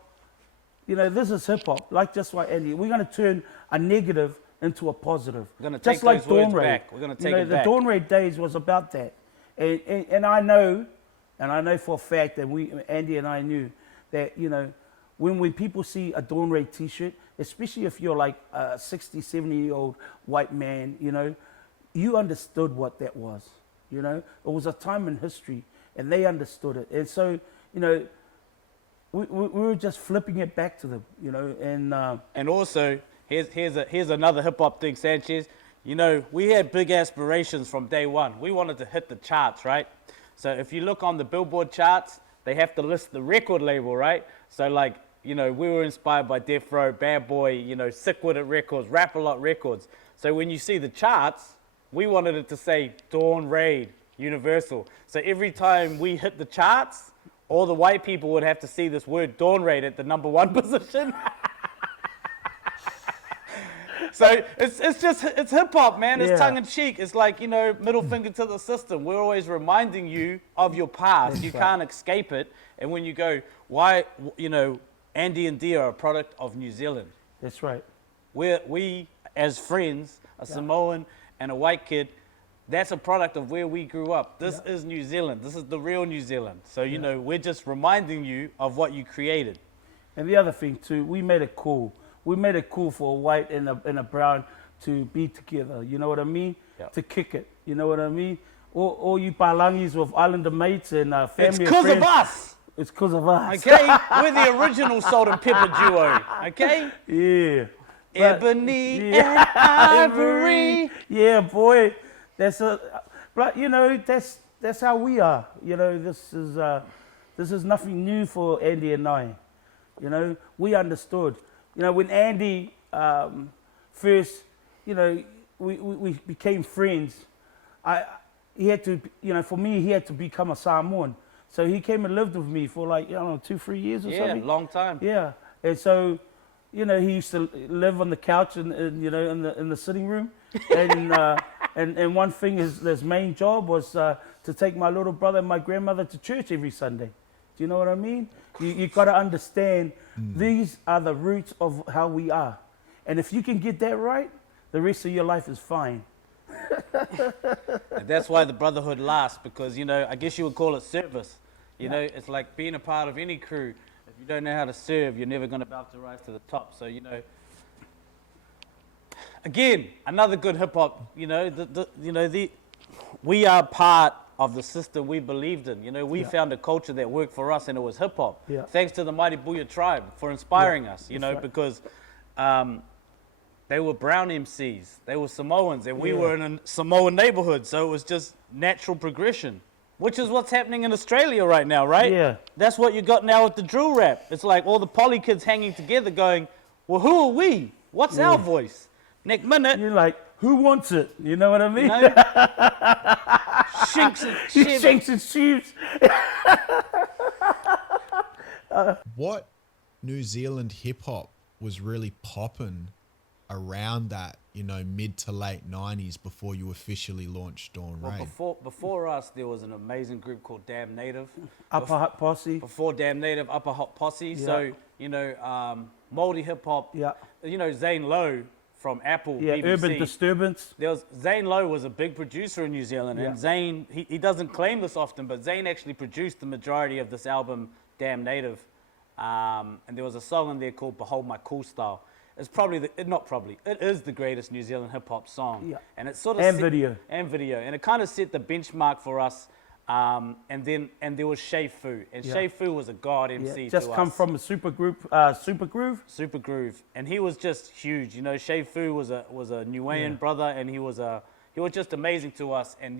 this is hip hop. Like just like Andy, we're going to turn a negative into a positive. We're going to take just like those words Dawn Raid. back. We're going to take it the back. Dawn Raid days was about that, and I know for a fact that Andy and I knew that when people see a Dawn Raid T-shirt, especially if you're like a 60, 70-year-old white man, you understood what that was. It was a time in history, and they understood it. And so, we were just flipping it back to them, And also, here's another hip-hop thing, Sanchez. We had big aspirations from day one. We wanted to hit the charts, right? So if you look on the Billboard charts, they have to list the record label, right? So like, we were inspired by Death Row, Bad Boy, Sick With It Records, Rap-A-Lot Records. So when you see the charts, we wanted it to say Dawn Raid, Universal. So every time we hit the charts, all the white people would have to see this word Dawn Raid at the #1 position. So it's hip hop, man. It's tongue in cheek. It's like, middle finger to the system. We're always reminding you of your past. That's you right. can't escape it. And when you go, why, Andy and Dee are a product of New Zealand. that's right. We as friends, a Samoan and a white kid, that's a product of where we grew up. This is New Zealand. This is the real New Zealand. So, we're just reminding you of what you created. And the other thing too, we made it cool. We made it cool for a white and a brown to be together. You know what I mean? Yeah. To kick it. You know what I mean? All you Palangis with Islander mates and family It's and because of friends, us. It's because of us. Okay? We're the original salt and pepper duo. Okay? Yeah. Ebony and Ivory. Yeah, boy. That's how we are. This is nothing new for Andy and I. We understood. When Andy first, we became friends. He had to, for me, he had to become a Samoan. So he came and lived with me for 2-3 years or something. Yeah, long time. Yeah, and so, he used to live on the couch in the sitting room, and one thing his main job was to take my little brother and my grandmother to church every Sunday. Do you know what I mean? You got to understand these are the roots of how we are, and if you can get that right, the rest of your life is fine. And that's why the brotherhood lasts, because, I guess you would call it service. It's like being a part of any crew. If you don't know how to serve, you're never going to be able to rise to the top. So, again, another good hip hop, we are part of the system we believed in. We found a culture that worked for us, and it was hip hop. Yeah. Thanks to the Mighty Booyah tribe for inspiring us, right. because they were brown MCs, they were Samoans, and we were in a Samoan neighborhood, so it was just natural progression, which is what's happening in Australia right now, right? Yeah. That's what you got now with the drill rap. It's like all the poly kids hanging together going, well, who are we? What's our voice? Next minute, You're like, who wants it? You know what I mean? Shinks and He shivs. shakes his shoes. what New Zealand hip hop was really popping around that, mid to late 90s before you officially launched Dawn Raid? Before us, there was an amazing group called Damn Native. Upper Hut Posse. Before Damn Native, Upper Hot Posse. Yeah. So, Moldy hip hop. Yeah. Zane Lowe from Apple. Yeah, BBC. Urban Disturbance. Zane Lowe was a big producer in New Zealand, and Zane, he doesn't claim this often, but Zane actually produced the majority of this album, Damn Native. And there was a song in there called Behold My Cool Style. It's it is the greatest New Zealand hip hop song. Yeah. And it sort of And video. And it kind of set the benchmark for us. And there was Shay Fu, and Shay Fu was a god MC. Just come from a super group, Super Groove. Super Groove, and he was just huge. Shay Fu was a Niuean brother, and he was just amazing to us. And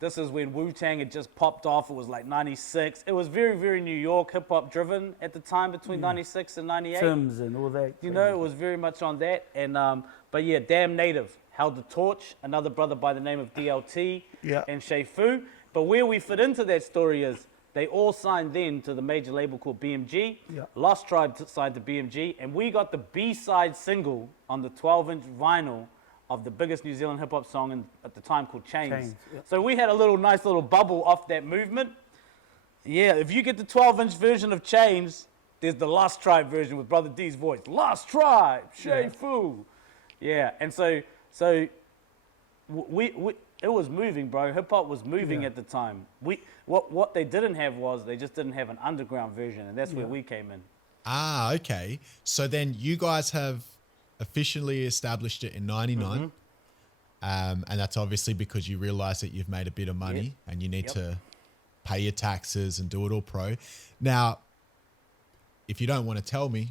this is when Wu-Tang had just popped off. It was like '96. It was very, very New York hip hop driven at the time, between '96 and '98. Timbs and all that. It was very much on that. And but yeah, Damn Native held the torch. Another brother by the name of DLT and Shay Fu. But where we fit into that story is they all signed then to the major label called BMG. Yeah. Lost Tribe signed to BMG, and we got the B-side single on the 12-inch vinyl of the biggest New Zealand hip hop song at the time called Chains. So we had a nice little bubble off that movement. Yeah, if you get the 12-inch version of Chains, there's the Lost Tribe version with Brother D's voice. Lost Tribe, Shay Fu. Yeah, and so we it was moving, bro. Hip hop was moving at the time. What they didn't have was they just didn't have an underground version, and that's where we came in. Ah, okay. So then you guys have officially established it in '99, and that's obviously because you realize that you've made a bit of money and you need to pay your taxes and do it all pro. Now, if you don't want to tell me,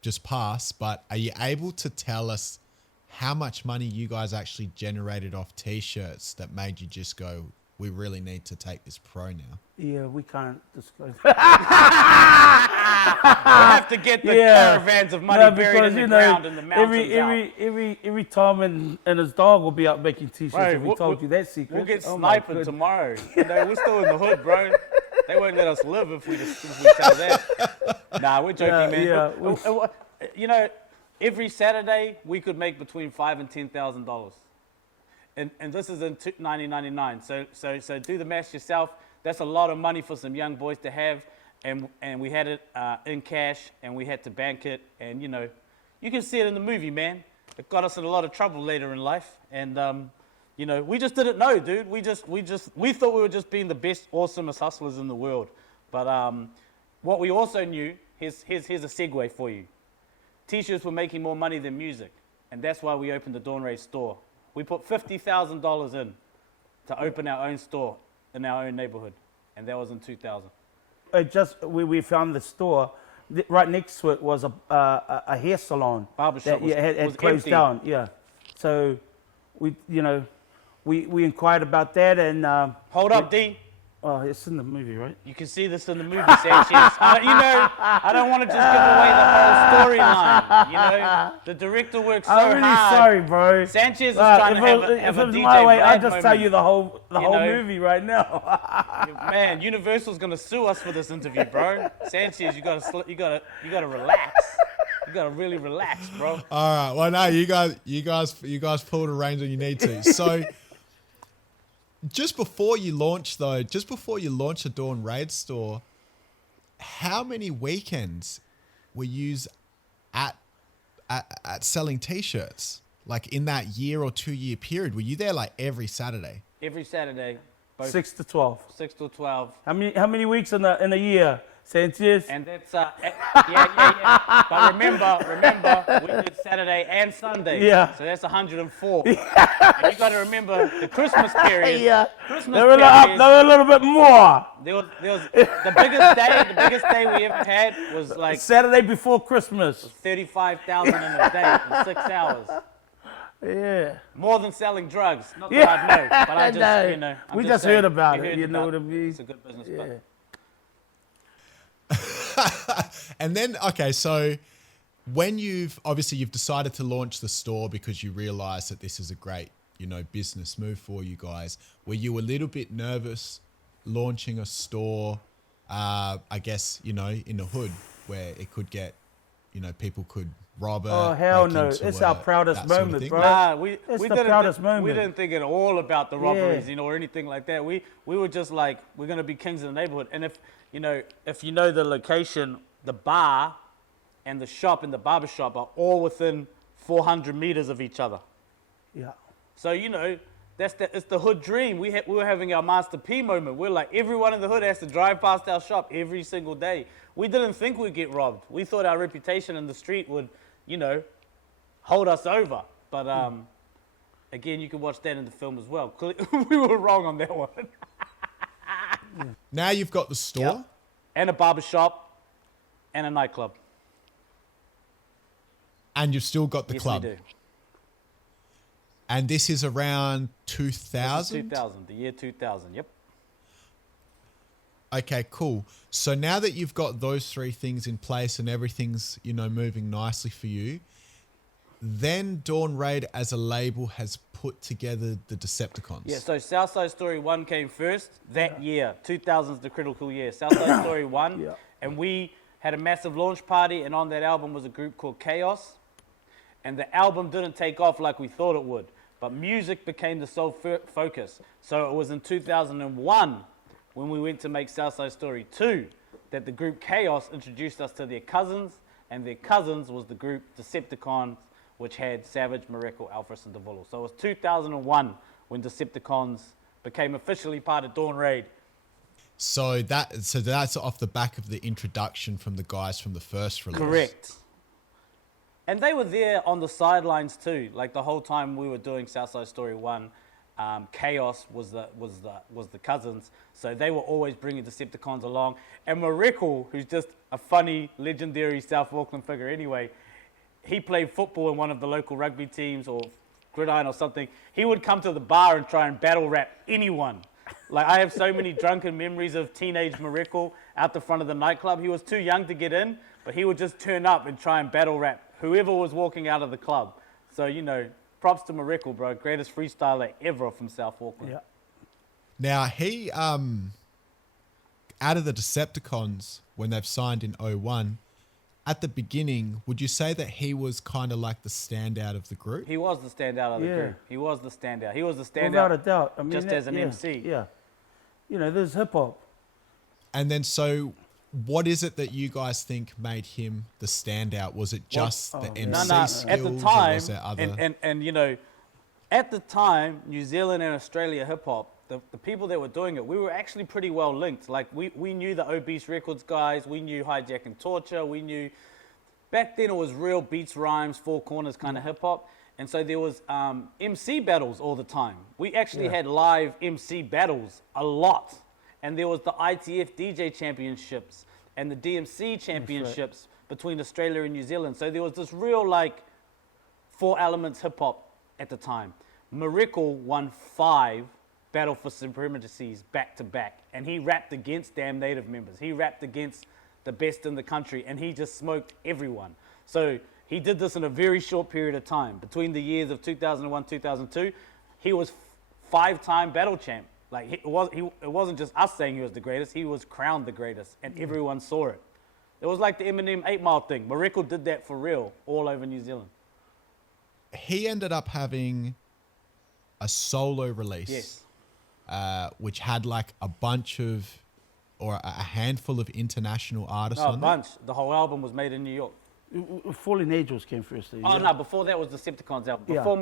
just pass. But are you able to tell us how much money you guys actually generated off T-shirts that made you just go, we really need to take this pro now? Yeah, we can't disclose. We'll have to get the caravans of money buried in the ground in the mountains. Every Tom and his dog will be out making T-shirts if we told you that secret. We'll get sniping tomorrow. We're still in the hood, bro. They won't let us live if we tell that. Nah, we're joking, man. Every Saturday we could make between $5,000 and $10,000, and this is in 1999. So do the math yourself. That's a lot of money for some young boys to have, and we had it in cash, and we had to bank it, and you can see it in the movie, man. It got us in a lot of trouble later in life, and we just didn't know, dude. We thought we were just being the best, awesomest hustlers in the world. But what we also knew, here's a segue for you. T-shirts were making more money than music, and that's why we opened the Dawn Raid store. We put $50,000 in to open our own store in our own neighborhood, and that was in 2000. We found the store. Right next to it was a hair salon. Barbershop that had closed empty. down. Yeah, so we inquired about that, and hold up, D. Oh, it's in the movie, right? You can see this in the movie, Sanchez. I don't want to just give away the whole storyline. The director works so hard. I'm really sorry, bro. Sanchez is trying to have if a it was DJ my way, Brad I'd just tell you the whole movie right now. Man, Universal's gonna sue us for this interview, bro. Sanchez, you gotta relax. You gotta really relax, bro. All right. Well, no, you guys pull the reins when you need to. So. Just before you launched the Dawn Raid store, how many weekends were you at selling T-shirts? Like in that year or 2 year period, were you there like every Saturday? Every Saturday, 6 to 12. 6 to 12. How many weeks in a year, Sanchez? And that's yeah. But remember, we did Saturday and Sunday. Yeah. So that's 104. And you got to remember the Christmas period. Yeah. Christmas They were a little bit more. There was the biggest day we ever had was like Saturday before Christmas. 35,000 in a day in 6 hours. Yeah. More than selling drugs. Not that I know, but I just we just heard about it. You know what I mean? It's a good business. Yeah. And then, okay, so when you've decided to launch the store because you realize that this is a great, business move for you guys, were you a little bit nervous launching a store I guess, in the hood where it could get, people could rob it. Oh, hell break no. into It's it, our proudest that sort of moment, thing. bro. Nah, It's we the didn't proudest we moment. didn't think at all about the robberies, Yeah. or anything like that. We were just like, we're gonna be kings of the neighborhood. And if you know the location, the bar and the shop and the barber shop are all within 400 meters of each other. Yeah. So it's the hood dream. We were having our Master P moment. We're like, everyone in the hood has to drive past our shop every single day. We didn't think we'd get robbed. We thought our reputation in the street would, hold us over. But again, you can watch that in the film as well. We were wrong on that one. Now you've got the store. Yep. And a barber shop and a nightclub. And you've still got the Yes, club. we do. And this is around This is 2000? 2000, the year 2000. Yep. Okay, cool. So now that you've got those three things in place and everything's, moving nicely for you, then Dawn Raid as a label has put together the Decepticons. Yeah, so Southside Story 1 came first that year. 2000 is the critical year. Southside Story 1. Yeah. And we had a massive launch party, and on that album was a group called Chaos. And the album didn't take off like we thought it would. But music became the sole focus. So it was in 2001 when we went to make Southside Story 2 that the group Chaos introduced us to their cousins, and their cousins was the group Decepticons, which had Savage, Miracle, Alphas, and Devolo. So it was 2001 when Decepticons became officially part of Dawn Raid. So that's off the back of the introduction from the guys from the first release. Correct. And they were there on the sidelines too. Like the whole time we were doing Southside Story 1, Chaos was the cousins. So they were always bringing Decepticons along. And Miracle, who's just a funny, legendary South Auckland figure anyway, he played football in one of the local rugby teams or gridiron or something. He would come to the bar and try and battle rap anyone. Like, I have so many drunken memories of teenage Miracle out the front of the nightclub. He was too young to get in, but he would just turn up and try and battle rap whoever was walking out of the club. So, props to Miracle, bro. Greatest freestyler ever from South Auckland. Yeah. Now, he, out of the Decepticons, when they've signed in 01, at the beginning, would you say that he was kind of like the standout of the group? He was the standout of the Yeah. group. He was the standout. He was the standout Without a doubt. I mean, just as an MC. Yeah. There's hip hop. And then, so what is it that you guys think made him the standout? Was it just the MC No. skills? At the or time, was there other... and at the time, New Zealand and Australia hip hop, the people that were doing it, we were actually pretty well linked. Like we knew the Obese Records guys, we knew Hijack and Torture, we knew. Back then it was real beats, rhymes, four corners kind of hip hop, and so there was MC battles all the time. We actually had live MC battles a lot, and there was the ITF DJ championships and the DMC championships between Australia and New Zealand. So there was this real like four elements hip hop at the time. Miracle won 5 Battle for Supremacies back to back, and he rapped against Damn Native members. He rapped against the best in the country, and he just smoked everyone. So he did this in a very short period of time. Between the years of 2001, 2002, he was 5-time battle champ. Like it wasn't just us saying he was the greatest. He was crowned the greatest, and everyone saw it. It was like the Eminem 8 Mile thing. Miracle did that for real all over New Zealand. He ended up having a solo release. Yes. Which had like a bunch of, or a handful of international artists No, a on bunch. The whole album was made in New York. Fallen Angels came first. Oh, no, before that was the Decepticons album. Yeah. Before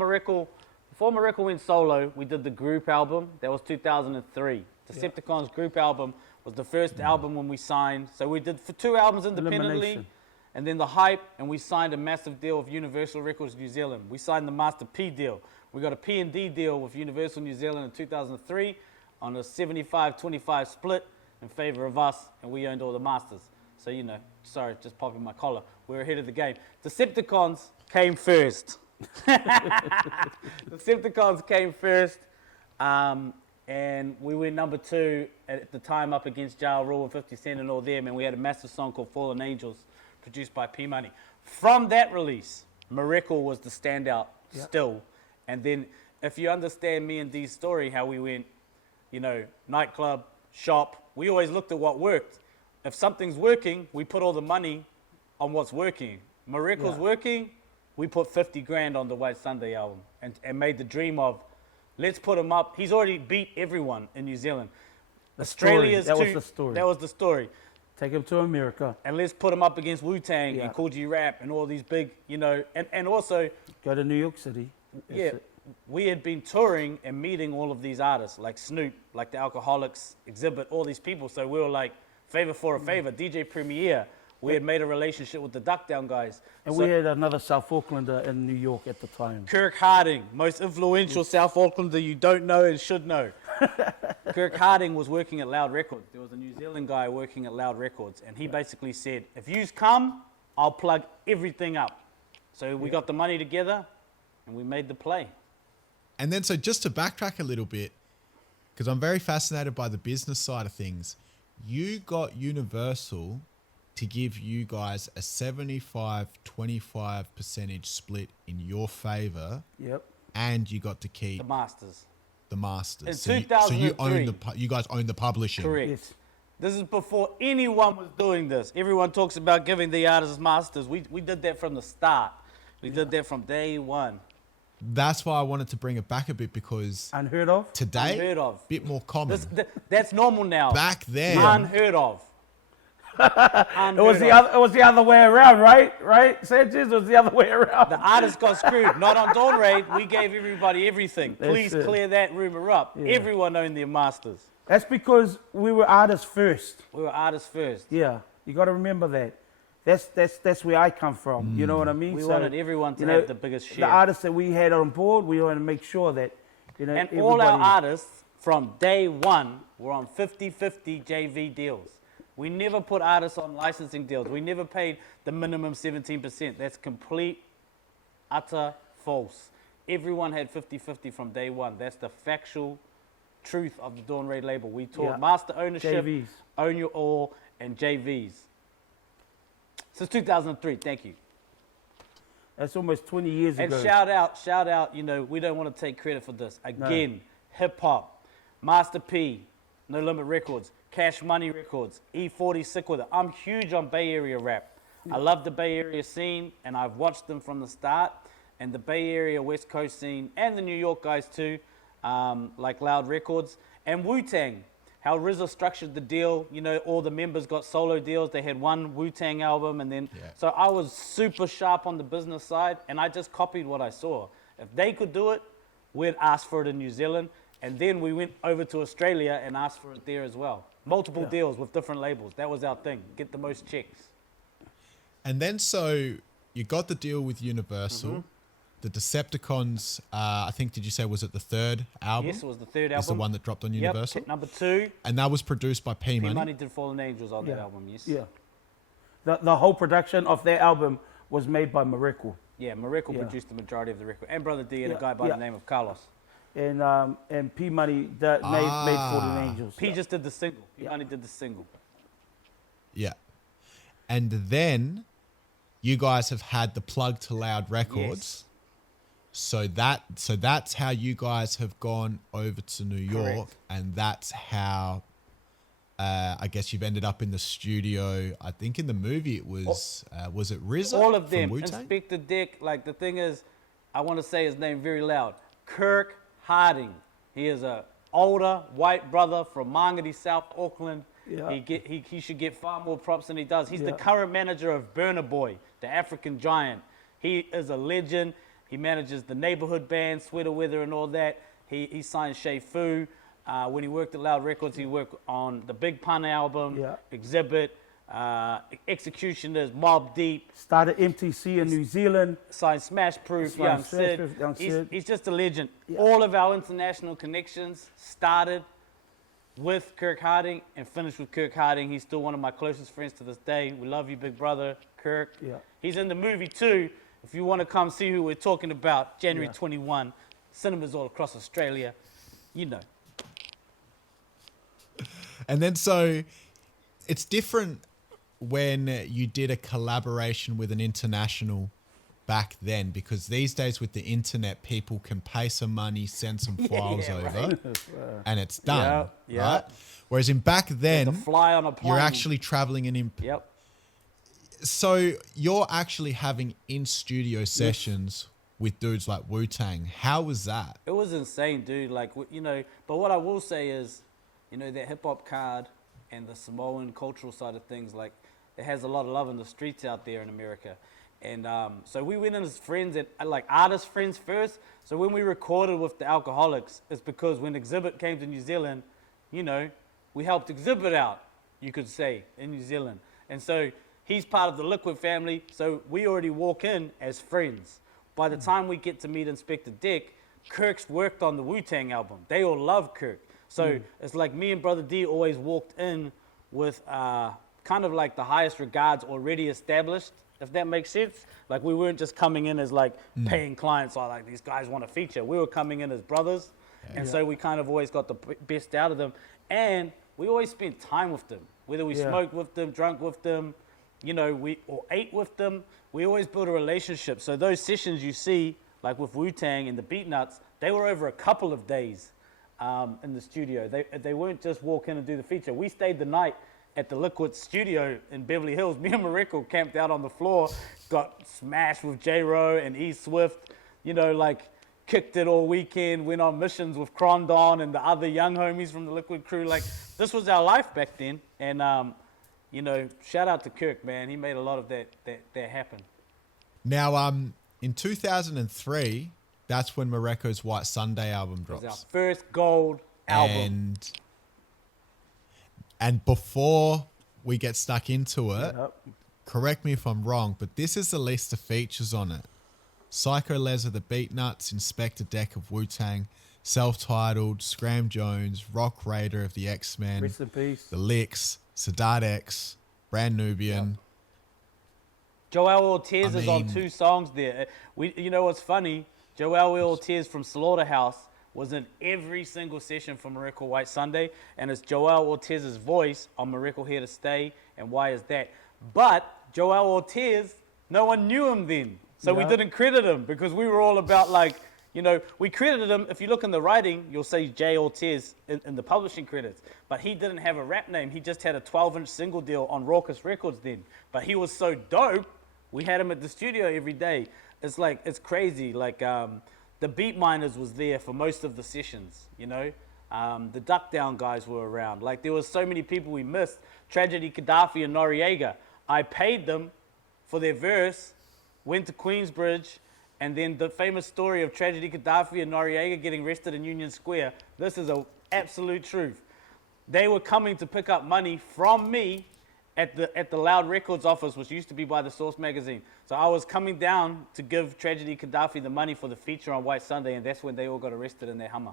Miracle went solo, we did the group album. That was 2003. Decepticons group album was the first album when we signed. So we did for 2 albums independently, Elimination. and then the Hype, and we signed a massive deal with Universal Records New Zealand. We signed the Master P deal. We got a P&D deal with Universal New Zealand in 2003 on a 75-25 split in favor of us, and we owned all the masters. So, sorry, just popping my collar. We're ahead of the game. Decepticons came first. Decepticons came first, and we went number 2 at the time up against Ja Rule and 50 Cent and all them, and we had a massive song called Fallen Angels produced by P Money. From that release, Miracle was the standout still. And then if you understand me and Dee's story, how we went, nightclub, shop, we always looked at what worked. if something's working, we put all the money on what's working. Mareko's working, we put 50 grand on the White Sunday album and made the dream of, let's put him up. He's already beat everyone in New Zealand. Australia's that was the story. That was the story. Take him to America. And let's put him up against Wu-Tang and Cool G Rap and all these big, you know, and also... Go to New York City. We had been touring and meeting all of these artists, like Snoop, like the Alcoholics, Exhibit, all these people. So we were like, favor for a favor, DJ Premier. We had made a relationship with the Duck Down guys. And so we had another South Aucklander in New York at the time. Kirk Harding, most influential South Aucklander you don't know and should know. Kirk Harding was working at Loud Records. There was a New Zealand guy working at Loud Records, and he basically said, if yous come, I'll plug everything up. So we got the money together, and we made the play. And then, so just to backtrack a little bit, because I'm very fascinated by the business side of things, you got Universal to give you guys a 75-25% split in your favor. Yep. And you got to keep The Masters. the masters. In So you 2003. you guys own the publishing. Correct. Yes. This is before anyone was doing this. Everyone talks about giving the artists masters. We did that from the start. We did that from day one. That's why I wanted to bring it back a bit, because Unheard of? today, Unheard of. bit more common. That's normal now. Back then, Unheard of. It was the other way around, right? Sanchez, it was the other way around. The artists got screwed. Not on Dawn Raid. We gave everybody everything. Please That's it. clear that rumor up. Yeah. Everyone owned their masters. That's because we were artists first. We were artists first. Yeah, you got to remember that. That's where I come from. You know what I mean? We So, wanted everyone to you know, have the biggest share. The artists that we had on board, we wanted to make sure that, you know, And all our everybody- artists from day one were on 50-50 JV deals. We never put artists on licensing deals. We never paid the minimum 17%. That's complete, utter false. Everyone had 50-50 from day one. That's the factual truth of the Dawn Raid label. We taught master ownership, JVs. own your all, and JVs. Since 2003, thank you. That's almost 20 years And ago. shout out, you know, we don't want to take credit for this. Again, hip hop, Master P, No Limit Records, Cash Money Records, E40 Sick With It. I'm huge on Bay Area rap. I love the Bay Area scene, and I've watched them from the start. And the Bay Area West Coast scene, and the New York guys too, like Loud Records, and Wu-Tang. How RZA structured the deal, you know, all the members got solo deals. They had one Wu-Tang album, and then, so I was super sharp on the business side, and I just copied what I saw. If they could do it, we'd ask for it in New Zealand, and then we went over to Australia and asked for it there as well. Multiple deals with different labels. That was our thing. Get the most checks. and then so you got the deal with Universal. The Decepticons, I think, did you say, was it the third album? Yes, it was the third album. It's the one that dropped on Universal. Yep, number 2. And that was produced by P Money. P-Money did Fallen Angels on that album, yes. Yeah. The whole production of their album was made by Mareko. Yeah, Mareko produced the majority of the record. And Brother D and a guy by the name of Carlos. And P Money made Fallen Angels. P just did the single. P-Money did the single. Yeah. And then you guys have had the plug to Loud Records. Yes. So that's how you guys have gone over to New York. Correct. And that's how I guess you've ended up in the studio. I think in the movie it was it RZA? All of from them. Wu-Tang? Inspector Dick. Like, the thing is, I want to say his name very loud. Kirk Harding. He is a older white brother from Mangere, South Auckland. Yeah. He should get far more props than he does. He's the current manager of Burna Boy, the African giant. He is a legend. He manages the neighborhood band, Sweater Weather, and all that. He signed Shay Fu. When he worked at Loud Records, he worked on the Big Pun album, Exhibit, Executioners, Mobb Deep. Started MTC in New Zealand. Signed Smash Proof, Signed Young Smash Sid. Proof, Young Sid. He's just a legend. Yeah. All of our international connections started with Kirk Harding and finished with Kirk Harding. He's still one of my closest friends to this day. We love you, big brother, Kirk. Yeah. He's in the movie too. If you want to come see who we're talking about, January 21, cinemas all across Australia, you know. And then so it's different when you did a collaboration with an international back then? Because these days with the internet, people can pay some money, send some files over, and it's done, right? Whereas in back then, to fly on a plane. you're actually traveling in. Yep. So you're actually having in-studio sessions with dudes like Wu-Tang. How was that? It was insane, dude. Like, you know, but what I will say is, you know, that hip-hop card and the Samoan cultural side of things, like, it has a lot of love in the streets out there in America. And so we went in as friends, and like artist friends first. So when we recorded with the Alcoholics, it's because when Exhibit came to New Zealand, you know, we helped Exhibit out, you could say, in New Zealand. And so he's part of the Liquid family, so we already walk in as friends. By the time we get to meet Inspector Dick, Kirk's worked on the Wu-Tang album. They all love Kirk. So it's like me and Brother D always walked in with kind of like the highest regards already established, if that makes sense. Like we weren't just coming in as like paying clients or like these guys want a feature. We were coming in as brothers. And so we kind of always got the best out of them. And we always spent time with them, whether we smoked with them, drunk with them, you know, or ate with them. We always built a relationship. So those sessions you see, like with Wu-Tang and the Beat Nuts, they were over a couple of days in the studio. They weren't just walk in and do the feature. We stayed the night at the Liquid studio in Beverly Hills. Me and Mareko camped out on the floor, got smashed with J-Ro and E Swift, you know, like kicked it all weekend, went on missions with Crondon and the other young homies from the Liquid crew. Like, this was our life back then. And, you know, shout out to Kirk, man. He made a lot of that happen. Now, in 2003, that's when Mareko's White Sunday album drops. It was our first gold album. And before we get stuck into it, correct me if I'm wrong, but this is the list of features on it. Psycho Les of the Beat Nuts, Inspector Deck of Wu-Tang, Self-Titled, Scram Jones, Rock Raider of the X-Men, Rest in peace. The Licks, Sadat X, Brand Nubian. Joel Ortiz is on 2 songs there. You know what's funny? Joel Ortiz from Slaughterhouse was in every single session for Miracle White Sunday, and it's Joel Ortiz's voice on Miracle Here to Stay, and why is that? But Joel Ortiz, no one knew him then, so we didn't credit him because we were all about like, you know, we credited him. If you look in the writing, you'll see J. Ortiz in the publishing credits, but he didn't have a rap name. He just had a 12-inch single deal on Raucous Records then, but he was so dope, we had him at the studio every day. It's like, it's crazy, like, the Beat Miners was there for most of the sessions, you know. The Duck Down guys were around. Like, there was so many people we missed. Tragedy, Gaddafi, and Noriega. I paid them for their verse, went to Queensbridge, and then the famous story of Tragedy, Gaddafi, and Noriega getting arrested in Union Square. This is an absolute truth. They were coming to pick up money from me at the Loud Records office, which used to be by the Source magazine. So I was coming down to give Tragedy Gaddafi the money for the feature on White Sunday, and that's when they all got arrested in their Hummer.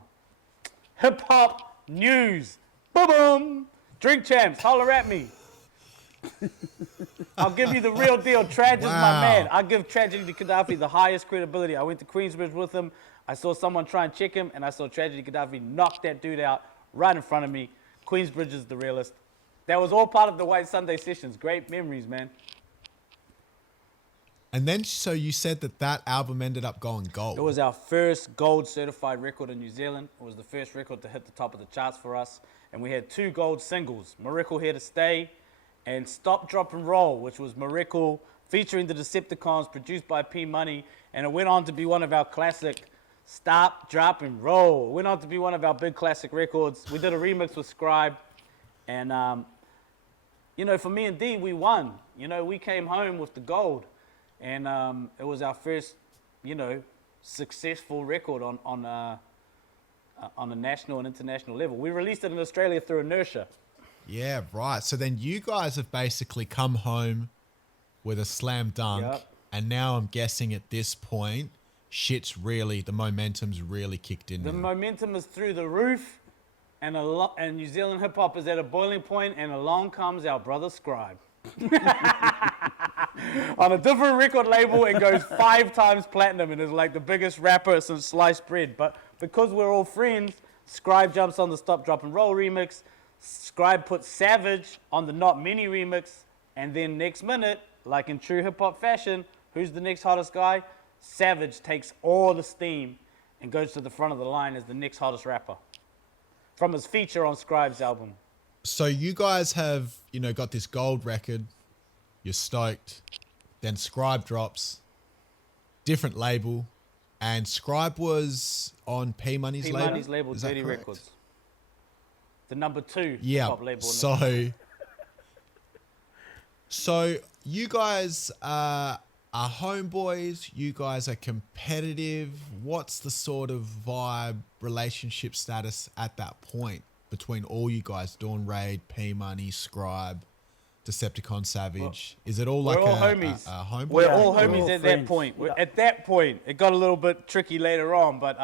Hip-hop news. Boom! Drink Champs, holler at me. I'll give you the real deal. Trag is my man. I give Tragedy Gaddafi the highest credibility. I went to Queensbridge with him. I saw someone try and check him, and I saw Tragedy Gaddafi knock that dude out right in front of me. Queensbridge is the realest. That was all part of the White Sunday sessions. Great memories, man. And then, so you said that album ended up going gold. It was our first gold certified record in New Zealand. It was the first record to hit the top of the charts for us. And we had 2 gold singles, Miracle Here to Stay and Stop, Drop and Roll, which was Miracle featuring the Decepticons, produced by P Money. And it went on to be one of our classic Stop, Drop and Roll. It went on to be one of our big classic records. We did a remix with Scribe. And, you know, for me and D, we won. You know, we came home with the gold. And it was our first, you know, successful record on a national and international level. We released it in Australia through Inertia. Yeah, right. So then you guys have basically come home with a slam dunk. Yep. And now I'm guessing at this point, the momentum's really kicked in. The momentum is through the roof. And New Zealand hip-hop is at a boiling point, and along comes our brother Scribe. On a different record label, it goes 5 times platinum and is like the biggest rapper since sliced bread. But because we're all friends, Scribe jumps on the Stop, Drop and Roll remix. Scribe puts Savage on the Not Many remix. And then next minute, like in true hip-hop fashion, Who's the next hottest guy? Savage takes all the steam and goes to the front of the line as the next hottest rapper from his feature on Scribe's album. So you guys have, got this gold record. You're stoked. Then Scribe drops. Different label. And Scribe was on P Money's label. P Money's label, Is that Dirty correct? Records. The number 2 Yeah. top label. So you guys are homeboys. You guys are competitive. What's the sort of vibe, relationship status at that point between all you guys? Dawn Raid, P Money, Scribe, Decepticon, Savage. Is it all like we're all homies. a homeboy? We're all we're homies all at friends. that point. Yeah. At that point, it got a little bit tricky later on, but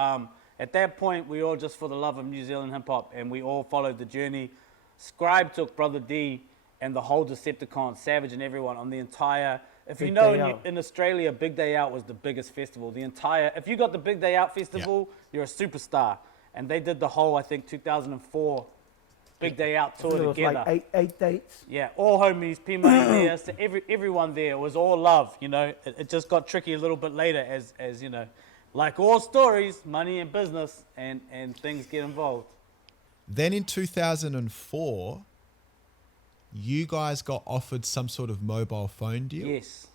at that point, we all just for the love of New Zealand hip hop, and we all followed the journey. Scribe took Brother D and the whole Decepticon, Savage, and everyone on the entire. If you Big know, Day Out. in Australia, Big Day Out was the biggest festival. If you got the Big Day Out festival, you're a superstar. And they did the whole, I think, 2004 Big Day Out tour It was together. like eight dates. Yeah, all homies, P Money there, so everyone there. It was all love, It just got tricky a little bit later as like all stories, money and business and things get involved. Then in 2004, you guys got offered some sort of mobile phone deal. Yes.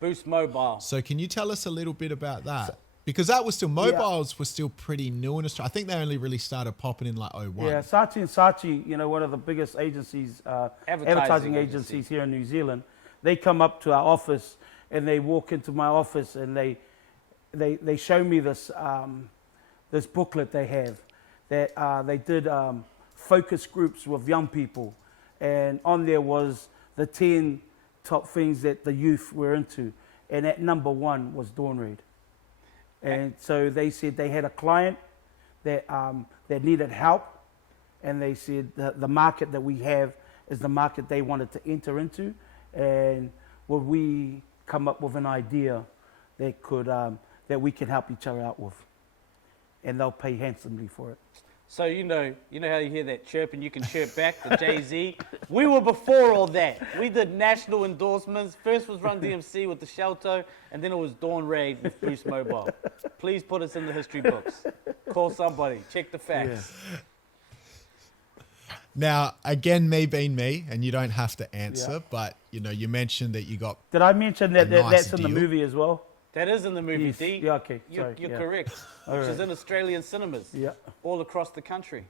Boost Mobile. So can you tell us a little bit about that? Because that was still, mobiles were still pretty new in Australia. I think they only really started popping in like 01. Yeah, Saatchi and Saatchi, one of the biggest agencies, advertising agencies here in New Zealand, they come up to our office and they walk into my office and they show me this this booklet they have that they did focus groups with young people, and on there was the 10 top things that the youth were into, and at number 1 was Dawn Raid. And so they said they had a client that needed help, and they said the market that we have is the market they wanted to enter into, and would we come up with an idea that could that we can help each other out with, and they'll pay handsomely for it. So you know how you hear that chirp and you can chirp back, the Jay-Z? We were before all that. We did national endorsements. First was Run DMC with the Shelto, and then it was Dawn Raid with Boost Mobile. Please put us in the history books. Call somebody. Check the facts. Yeah. Now, again, me being me, and you don't have to answer, but you mentioned that you got. Did I mention that, nice that's in the deal. movie as well? That is in the movie, Yes. D. Yeah, okay. You're Sorry, yeah. correct. All Which is right. in Australian cinemas. Yeah. All across the country.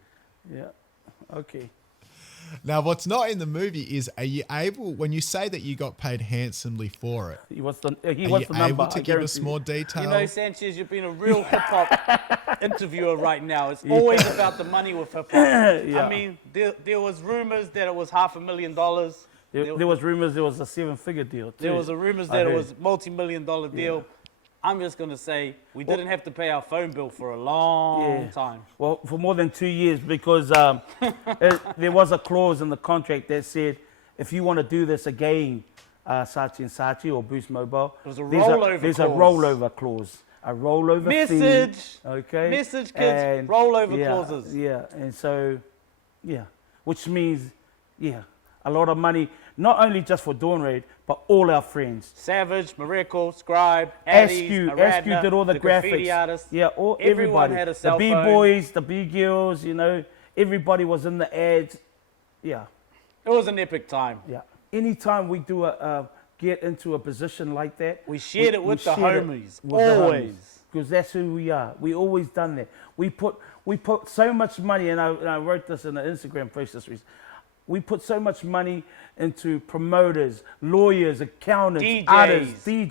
Yeah. Okay. Now, what's not in the movie is, are you able, when you say that you got paid handsomely for it, He wants the are number. you able to I give us guarantee more you. detail? Sanchez, you've been a real hip-hop interviewer right now. It's always about the money with hip-hop. Yeah. I mean, there was rumors that it was $500,000. There was rumors there was a 7-figure deal too. There was a rumors I that it heard. was multi-million-dollar deal. I'm just going to say we didn't have to pay our phone bill for a long time. Well, for more than 2 years, because there was a clause in the contract that said if you want to do this again, Saatchi and Saatchi or Boost Mobile, It was a rollover there's a clause. rollover clause. A rollover Message. fee. Okay. Message, kids. Rollover clauses. Yeah, and so, which means, a lot of money, not only just for Dawn Raid, but all our friends. Savage, Miracle, Scribe, Addies, Askew Aradna, did all the graffiti graphics. artists. Yeah, Everyone everybody. had a cell the phone. B-boys, the B-girls, everybody was in the ads. Yeah, It was an epic time. yeah. Anytime we do get into a position like that, We shared it with the shared it homies, with the always. homies, because that's who we are. We always done that. We put so much money, and I wrote this in the Instagram post this week. We put so much money into promoters, lawyers, accountants, DJs,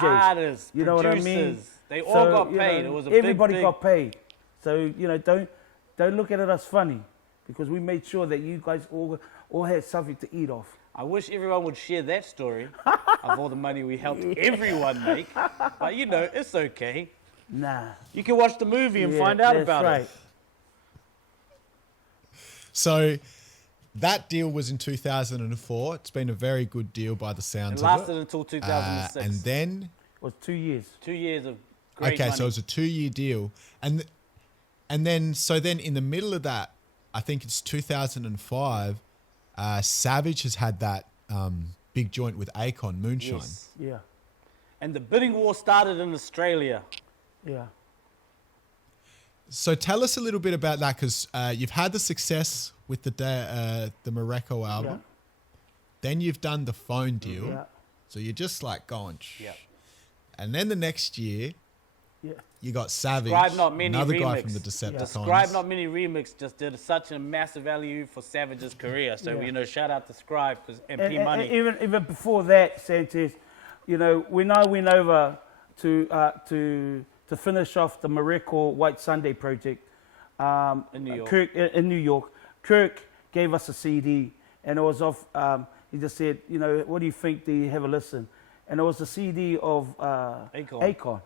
artists, you know what I mean? producers. They all got paid. It was a big, everybody big- got paid. So don't look at us funny, because we made sure that you guys all had something to eat off. I wish everyone would share that story of all the money we helped everyone make. But it's okay. Nah. You can watch the movie and Yeah, find out that's about right. it. So that deal was in 2004. It's been a very good deal by the It sounds lasted of it. until 2006. And then, It was 2 years. 2 years of great okay, money. so it was a 2-year deal. And then in the middle of that, I think it's 2005, Savage has had that big joint with Akon, Moonshine. Yes. Yeah. And the bidding war started in Australia. Yeah. So tell us a little bit about that, because you've had the success with the Morocco album. Yeah. Then you've done the phone deal. Yeah. So you're just like going, shh. Yeah. And then the next year, Yeah. you got Savage, Describe Not Many another remix. guy from the Decepticons. Describe Not Many remix just did such a massive value for Savage's career. So, Yeah. Shout out to Scribe and P And Money. even before that, Sanchez, when I went over to finish off the Morocco White Sunday project In New York. in New York, Kirk gave us a CD, and it was off. He just said, what do you think? Do you have a listen? And it was a CD of Akon.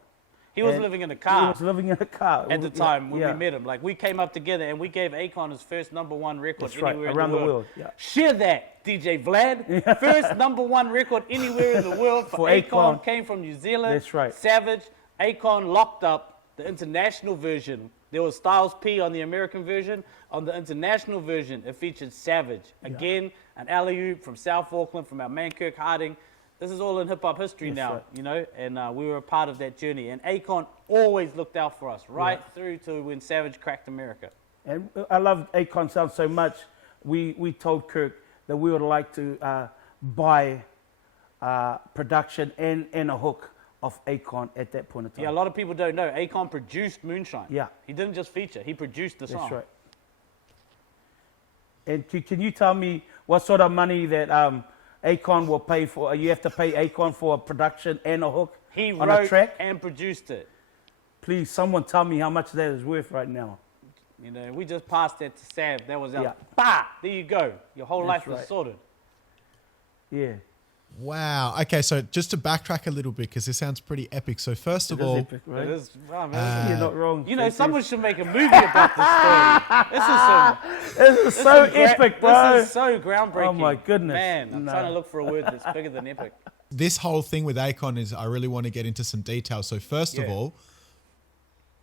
He was And living in a He car was living in a car at the time when yeah. we met him. Like, we came up together and we gave Akon his first #1 record That's right, anywhere around in the world. Yeah. Share that, DJ Vlad. First #1 record anywhere in the world for Akon came from New Zealand. That's right. Savage. Akon locked up the international version. There was Styles P on the American version. On the international version, it featured Savage. Again, an alley-oop from South Auckland, from our man Kirk Harding. This is all in hip-hop history now, right. and we were a part of that journey. And Akon always looked out for us, right through to when Savage cracked America. And I love Akon sound so much. We told Kirk that we would like to buy production and a hook of Akon at that point in time. Yeah, a lot of people don't know. Akon produced Moonshine. Yeah. He didn't just feature. He produced the song. That's right. And can you tell me what sort of money that Akon will pay for? You have to pay Akon for a production and a hook He on a wrote track? and produced it. Please, someone tell me how much that is worth right now. We just passed that to Sav. That was our, Yeah. bah, there you go. Your whole That's life was right. sorted. Yeah. Wow. Okay, so just to backtrack a little bit, because this sounds pretty epic. So first of It is all, epic, right? It is, wow, man. You're not wrong. Someone should make a movie about this story. This is so epic, bro. This is so groundbreaking. Oh, my goodness. Man, I'm No. trying to look for a word that's bigger than epic. this whole thing with Akon is I really want to get into some details. So first of Yeah. all,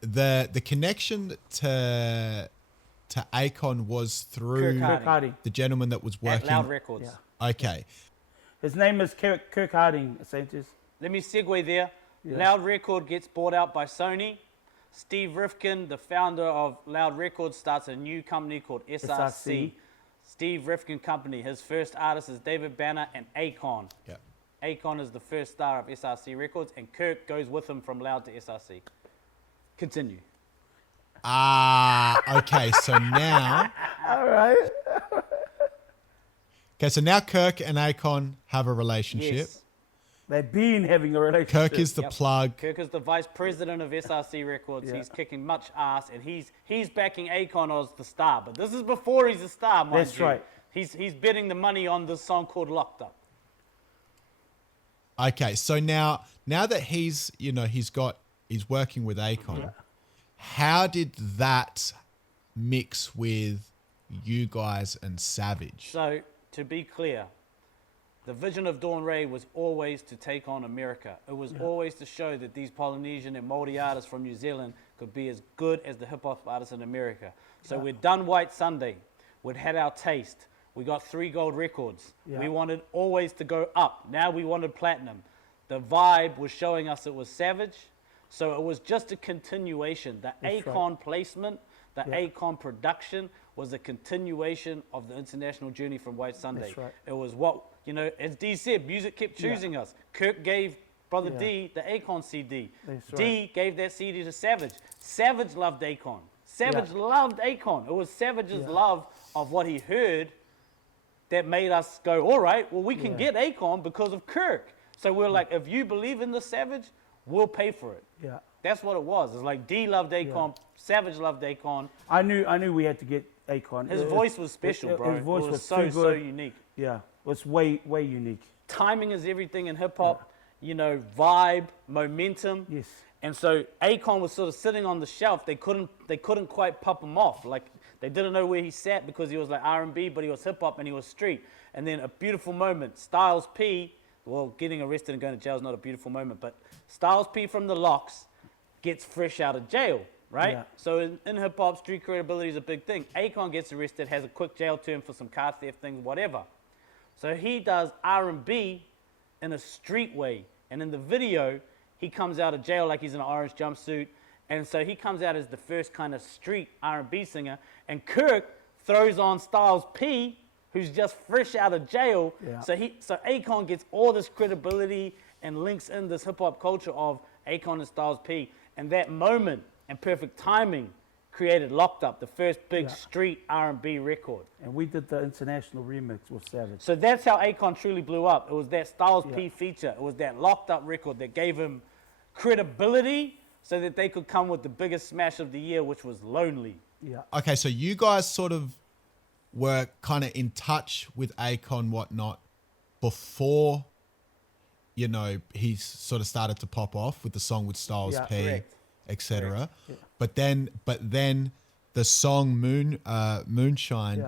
the connection to Akon was through Kirk Harding. the gentleman that was At working. Loud Records. Yeah. Okay. His name is Kirk Harding, Sanchez. Let me segue there. Yeah. Loud Record gets bought out by Sony. Steve Rifkin, the founder of Loud Records, starts a new company called SRC. Steve Rifkin Company. His first artist is David Banner and Akon. Yeah. Akon is the first star of SRC Records, and Kirk goes with him from Loud to SRC. Continue. Okay. So now, All right. so now Kirk and Akon have a relationship. Yes. They've been having a relationship. Kirk is the Yep. plug. Kirk is the vice president of SRC Records. Yeah. He's kicking much ass, and he's backing Akon as the star. But this is before he's a star, mind That's you. right. He's betting the money on this song called Locked Up. Okay, so now that he's working with Akon, how did that mix with you guys and Savage? So, to be clear, the vision of Dawn Ray was always to take on America. It was always to show that these Polynesian and Māori artists from New Zealand could be as good as the hip-hop artists in America. So we'd done White Sunday. We'd had our taste. We got 3 gold records. Yeah. We wanted always to go up. Now we wanted platinum. The vibe was showing us it was Savage. So it was just a continuation. The That's Akon placement, the Akon production was a continuation of the international journey from White Sunday. That's right. It was what, as D said, music kept choosing us. Kirk gave Brother D the Akon CD. That's D right. gave that CD to Savage. Savage loved Akon. Savage loved Akon. It was Savage's love of what he heard that made us go, all right, well, we can get Akon because of Kirk. So we're like, if you believe in the Savage, we'll pay for it. Yeah. That's what it was. It's like D loved Akon, Savage loved Akon. I knew we had to get Akon. His voice was special, bro. His voice it was so, too so good. unique. Yeah, it was way unique. Timing is everything in hip hop, vibe, momentum. Yes. And so Akon was sort of sitting on the shelf. They couldn't quite pop him off. Like they didn't know where he sat because he was like R&B, but he was hip hop and he was street. And then a beautiful moment, Styles P, well, getting arrested and going to jail is not a beautiful moment, but Styles P from the Locks gets fresh out of jail, right? Yeah. So in hip hop, street credibility is a big thing. Akon gets arrested, has a quick jail term for some car theft things, whatever. So he does R&B in a street way. And in the video, he comes out of jail like he's in an orange jumpsuit. And so he comes out as the first kind of street R&B singer. And Kirk throws on Styles P, who's just fresh out of jail. Yeah. So Akon gets all this credibility and links in this hip-hop culture of Akon and Styles P. And that moment and perfect timing created Locked Up, the first big street R&B record. And we did the international remix with Savage. So that's how Akon truly blew up. It was that Styles P feature. It was that Locked Up record that gave him credibility so that they could come with the biggest smash of the year, which was Lonely. Yeah. Okay, so you guys sort of were kind of in touch with Akon, whatnot, before, you know, he sort of started to pop off with the song with Styles P, correct. etc. Yeah. But then the song Moonshine,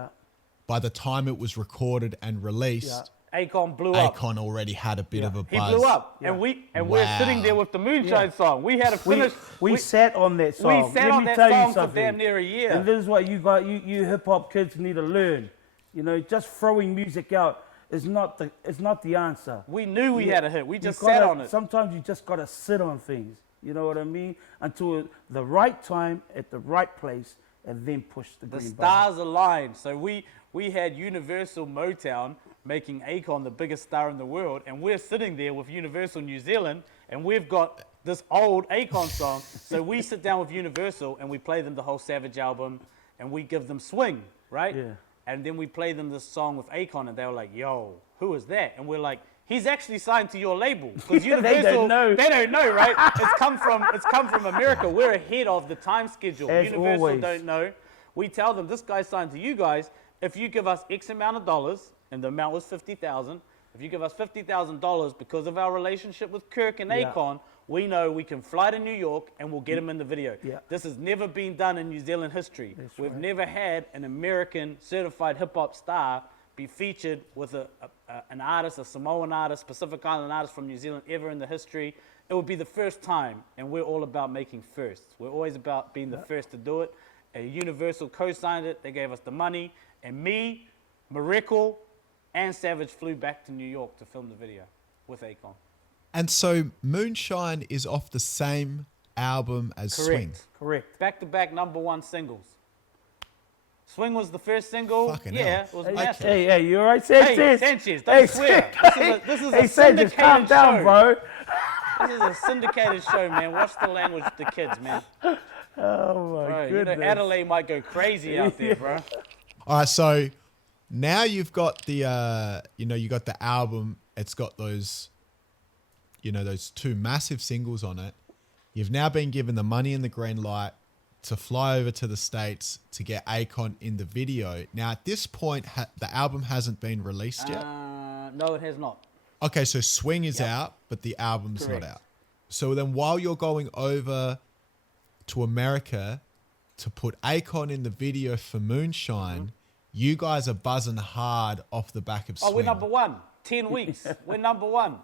by the time it was recorded and released, Akon blew up. Akon already had a bit of a He buzz. blew up. Yeah. And we're sitting there with the Moonshine song. We had to finish. We sat on that song. We sat Let on me that tell you song for something. damn near a year. And this is what you hip hop kids need to learn. You know, just throwing music out is not the answer. We knew we had a hit. We just You gotta- sat on it. Sometimes you just gotta sit on things. You know what I mean? Until the right time at the right place, and then push the The green button. stars aligned. So we had Universal Motown making Akon the biggest star in the world, and we're sitting there with Universal New Zealand, and we've got this old Akon song. So we sit down with Universal and we play them the whole Savage album, and we give them Swing, right? Yeah. And then we play them this song with Akon, and they were like, "Yo, who is that?" And we're like, "He's actually signed to your label." Because Universal, they don't know, right? It's come from America. We're ahead of the time schedule. As Universal always. don't know. We tell them, this guy's signed to you guys. If you give us X amount of dollars, and the amount was $50,000, if you give us $50,000 because of our relationship with Kirk and Yeah. Akon, we know we can fly to New York and we'll get him in the video. Yeah. This has never been done in New Zealand history. That's We've right. never had an American certified hip-hop star be featured with an artist, a Samoan artist, Pacific Island artist from New Zealand ever in the history. It would be the first time, and we're all about making firsts. We're always about being the first to do it. Universal co-signed it. They gave us the money. And me, Miracle, and Savage flew back to New York to film the video with Akon. And so Moonshine is off the same album as Swing. Correct. Back-to-back #1 singles. Swing was the first single. Fucking yeah, hell. it was massive. Hey, you all right, Sanchez? Hey, Sanchez, don't swear. This is a Hey, Sanchez, syndicated calm down, show. bro. This is a syndicated show, man. Watch the language with the kids, man. Oh my Bro, you goodness. know, Adelaide might go crazy out there, bro. All right, so now you've got the, you got the album. It's got those, those two massive singles on it. You've now been given the money and the green light to fly over to the States to get Akon in the video. Now, at this point, the album hasn't been released yet. No, it has not. Okay, so Swing is out, but the album's Correct. not out. So then while you're going over to America to put Akon in the video for Moonshine, you guys are buzzing hard off the back of Swing. Oh, we're #1. 10 weeks. We're #1.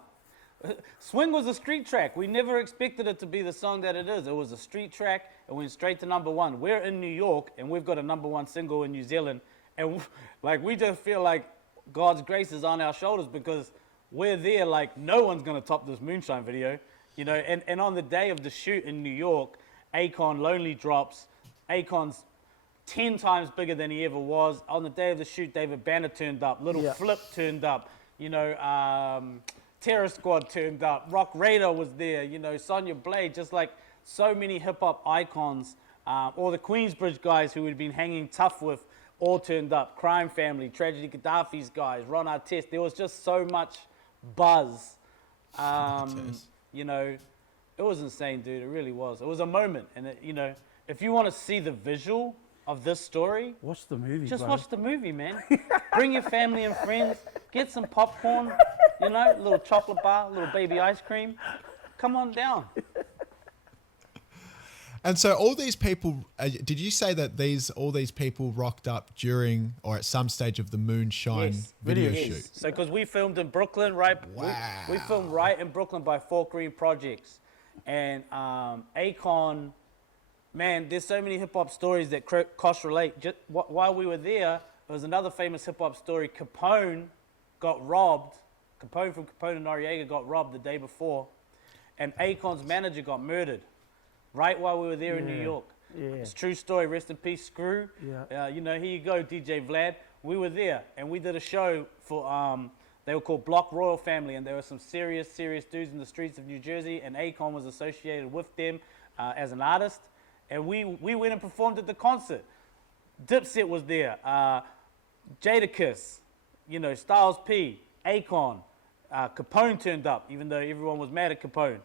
Swing was a street track. We never expected it to be the song that it is. It was a street track. It went straight to #1. We're in New York, and we've got a #1 single in New Zealand. And we just feel like God's grace is on our shoulders because we're there like no one's going to top this Moonshine video. And on the day of the shoot in New York, Akon Lonely drops. Akon's 10 times bigger than he ever was. On the day of the shoot, David Banner turned up. Little Flip turned up. Terror Squad turned up. Rock Raider was there. Sonya Blade. Just like so many hip-hop icons. All the Queensbridge guys who we'd been hanging tough with all turned up. Crime Family, Tragedy Gaddafi's guys, Ron Artest. There was just so much buzz. It was insane, dude. It really was. It was a moment. And, if you want to see the visual of this story, Watch the movie, just bro. watch the movie, man. Bring your family and friends. Get some popcorn, a little chocolate bar, a little baby ice cream. Come on down. And so all these people, did you say that all these people rocked up during or at some stage of the Moonshine video shoot? So because we filmed in Brooklyn, right? Wow. We filmed right in Brooklyn by Fort Greene Projects. And Akon, man, there's so many hip-hop stories that Kosh relate. Just while we were there was another famous hip-hop story. Capone got robbed. Capone from Capone and Noriega got robbed the day before, and Akon's manager got murdered right while we were there in New York. Yeah. It's a true story. Rest in peace, Screw. Yeah. You know, here you go, DJ Vlad. We were there, and we did a show for, they were called Block Royal Family, and there were some serious dudes in the streets of New Jersey, and Akon was associated with them as an artist. And we went and performed at the concert. Dipset was there, Jadakiss, you know, Styles P, Akon, Capone turned up, even though everyone was mad at Capone.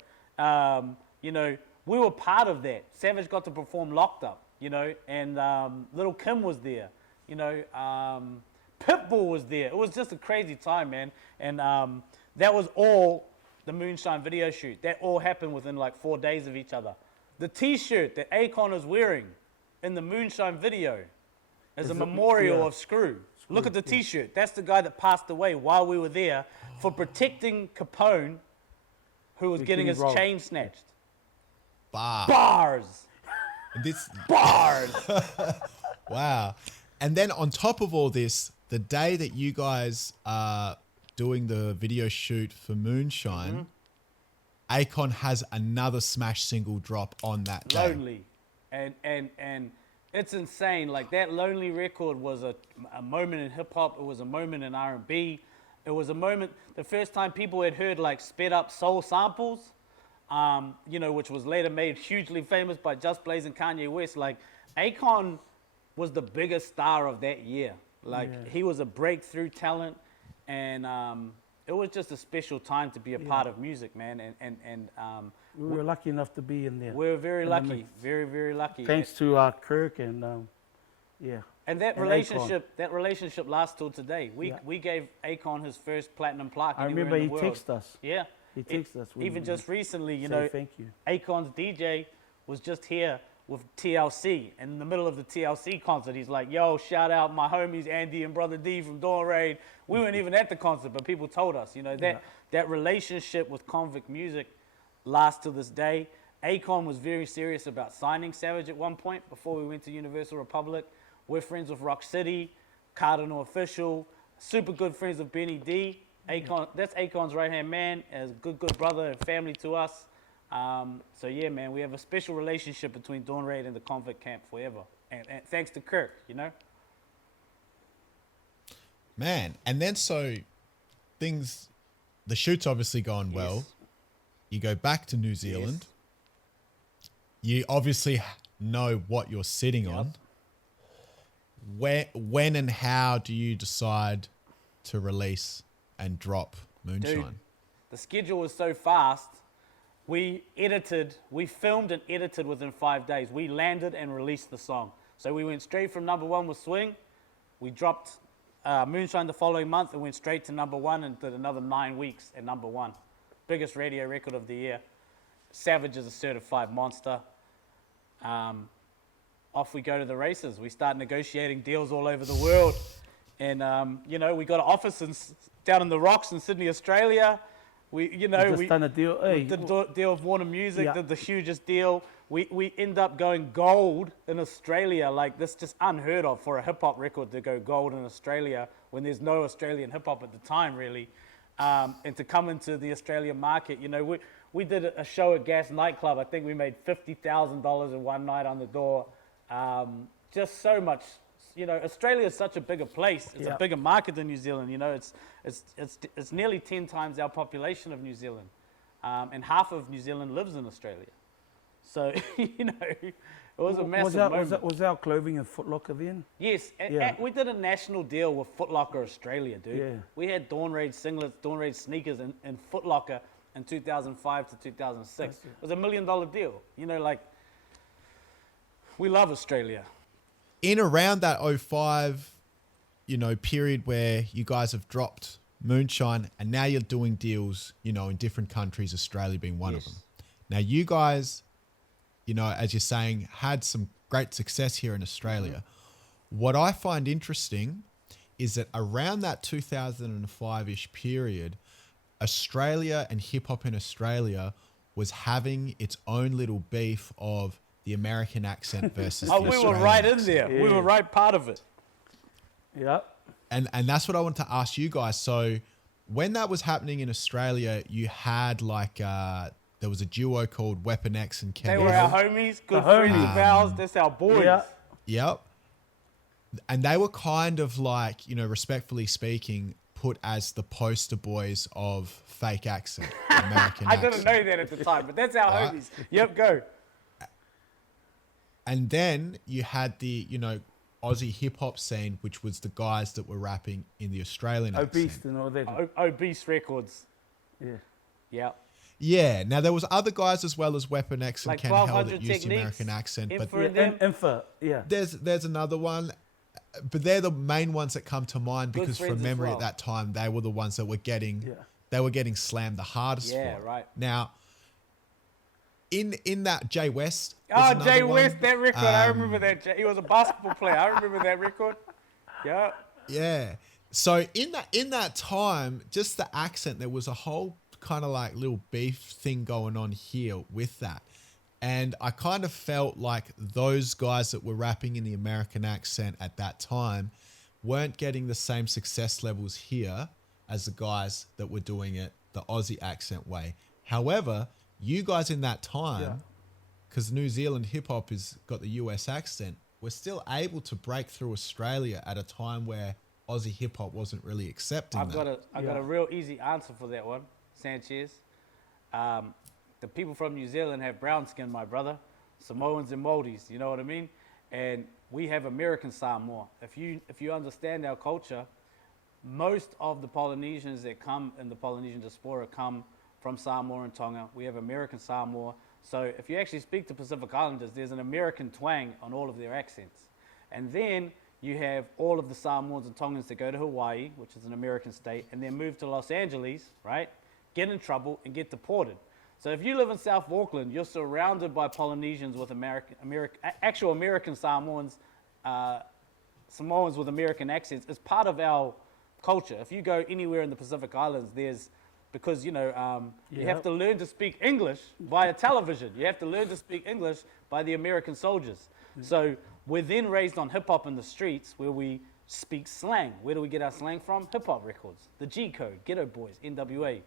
You know, we were part of that. Savage got to perform Locked Up, you know, and Lil' Kim was there, you know, Pitbull was there. It was just a crazy time, man. And that was all the Moonshine video shoot. That all happened within like 4 days of each other. The T-shirt that Akon is wearing in the Moonshine video is a memorial of Screw. Look at the T-shirt. That's the guy that passed away while we were there for protecting Capone, who was getting his chain snatched. Bars. Bars. Wow. And then on top of all this, the day that you guys are doing the video shoot for Moonshine, Akon has another smash single drop on that day. Lonely. And it's insane. Like, that Lonely record was a moment in hip hop. It was a moment in R&B. It was a moment, the first time people had heard like sped up soul samples, you know, which was later made hugely famous by Just Blaze and Kanye West. Like, Akon was the biggest star of that year. Like, he was a breakthrough talent, and it was just a special time to be a part of music, man. And we were lucky enough to be in there. We were very lucky, very lucky. Thanks to Kirk and And that relationship lasts till today. We gave Akon his first platinum plaque. I remember he texted us. Yeah, he texted us. Even just recently, you know, thank you. Akon's DJ was just here with TLC, and in the middle of the TLC concert, he's like, "Yo, shout out my homies Andy and Brother D from Dawn Raid." We weren't even at the concert, but people told us, you know, that relationship with Convict Music lasts to this day. Akon was very serious about signing Savage at one point before we went to Universal Republic. We're friends with Rock City, Cardinal Official, super good friends with Benny D. Akon, that's Akon's right-hand man, as good brother and family to us. So yeah, man, we have a special relationship between Dawn Raid and the Convict Camp forever. And thanks to Kirk, you know? Man, and then so the shoot's obviously gone well. Yes. You go back to New Zealand. You obviously know what you're sitting on. When and how do you decide to release and drop Moonshine? Dude, the schedule was so fast. We filmed and edited within 5 days. We landed and released the song. So we went straight from number one with Swing. We dropped Moonshine the following month and went straight to number one and did another 9 weeks at number one. Biggest radio record of the year. Savage is a certified monster. Off we go to the races. We start negotiating deals all over the world. And, you know, we got an office down in the Rocks in Sydney, Australia. We done a deal. Hey, did the deal with Warner Music, did the hugest deal. We end up going gold in Australia. Like, this just unheard of for a hip-hop record to go gold in Australia when there's no Australian hip-hop at the time, really. And to come into the Australian market, you know, we did a show at Gas Nightclub. I think we made $50,000 in one night on the door. Just so much. You know, Australia is such a bigger place. It's a bigger market than New Zealand. You know, it's nearly 10 times our population of New Zealand, and half of New Zealand lives in Australia. So you know, it was a massive moment. Was our clothing in Foot Locker then? Yes, and we did a national deal with Foot Locker Australia, dude. Yeah. We had Dawn Raid singlets, Dawn Raid sneakers in Foot Locker in 2005 to 2006. It was $1 million deal. You know, like, we love Australia. In around that 05, you know, period where you guys have dropped Moonshine and now you're doing deals, you know, in different countries, Australia being one of them. Now you guys, you know, as you're saying, had some great success here in Australia. What I find interesting is that around that 2005-ish period, Australia and hip hop in Australia was having its own little beef of the American accent versus the we were right in there. Yeah. We were right part of it. Yeah. And that's what I want to ask you guys. So when that was happening in Australia, you had like there was a duo called Weapon X and Ken They were our homies, good friends of ours. That's our boys. Yeah. Yep. And they were kind of like, you know, respectfully speaking, put as the poster boys of fake accent, American I accent. didn't know that at the time, but that's our homies. Yep, go. And then you had the, you know, Aussie hip hop scene, which was the guys that were rapping in the Australian Obese accent. and all that. Obese Records. Yeah. Yeah. Yeah. Now there was other guys as well as Weapon X and Like Ken Hell that 1200 used the Techniques, American accent, but Infer and them. Infer, yeah. there's another one, but they're the main ones that come to mind Good because friends from as memory well. at that time they were the ones that were getting slammed the hardest Yeah, for it. right. Now in that Jay West. was Oh, another Jay one. West, that record. I remember that. He was a basketball player. I remember that record. Yeah. Yeah. So in that time, just the accent, there was a whole kind of like little beef thing going on here with that. And I kind of felt like those guys that were rapping in the American accent at that time weren't getting the same success levels here as the guys that were doing it the Aussie accent way. However, you guys in that time, because New Zealand hip hop has got the US accent, were still able to break through Australia at a time where Aussie hip hop wasn't really accepting I've that. got a real easy answer for that one, Sanchez. The people from New Zealand have brown skin, my brother. Samoans and Māoris, you know what I mean? And we have American Samoa. If you understand our culture, most of the Polynesians that come in the Polynesian diaspora come from Samoa and Tonga. We have American Samoa. So if you actually speak to Pacific Islanders, there's an American twang on all of their accents. And then you have all of the Samoans and Tongans that go to Hawaii, which is an American state, and then move to Los Angeles, right? Get in trouble and get deported. So if you live in South Auckland, you're surrounded by Polynesians with actual American Samoans, Samoans with American accents. It's part of our culture. If you go anywhere in the Pacific Islands, because you have to learn to speak English via television. You have to learn to speak English by the American soldiers. So we're then raised on hip hop in the streets where we speak slang. Where do we get our slang from? Hip hop records, the G Code, Ghetto Boys, NWA.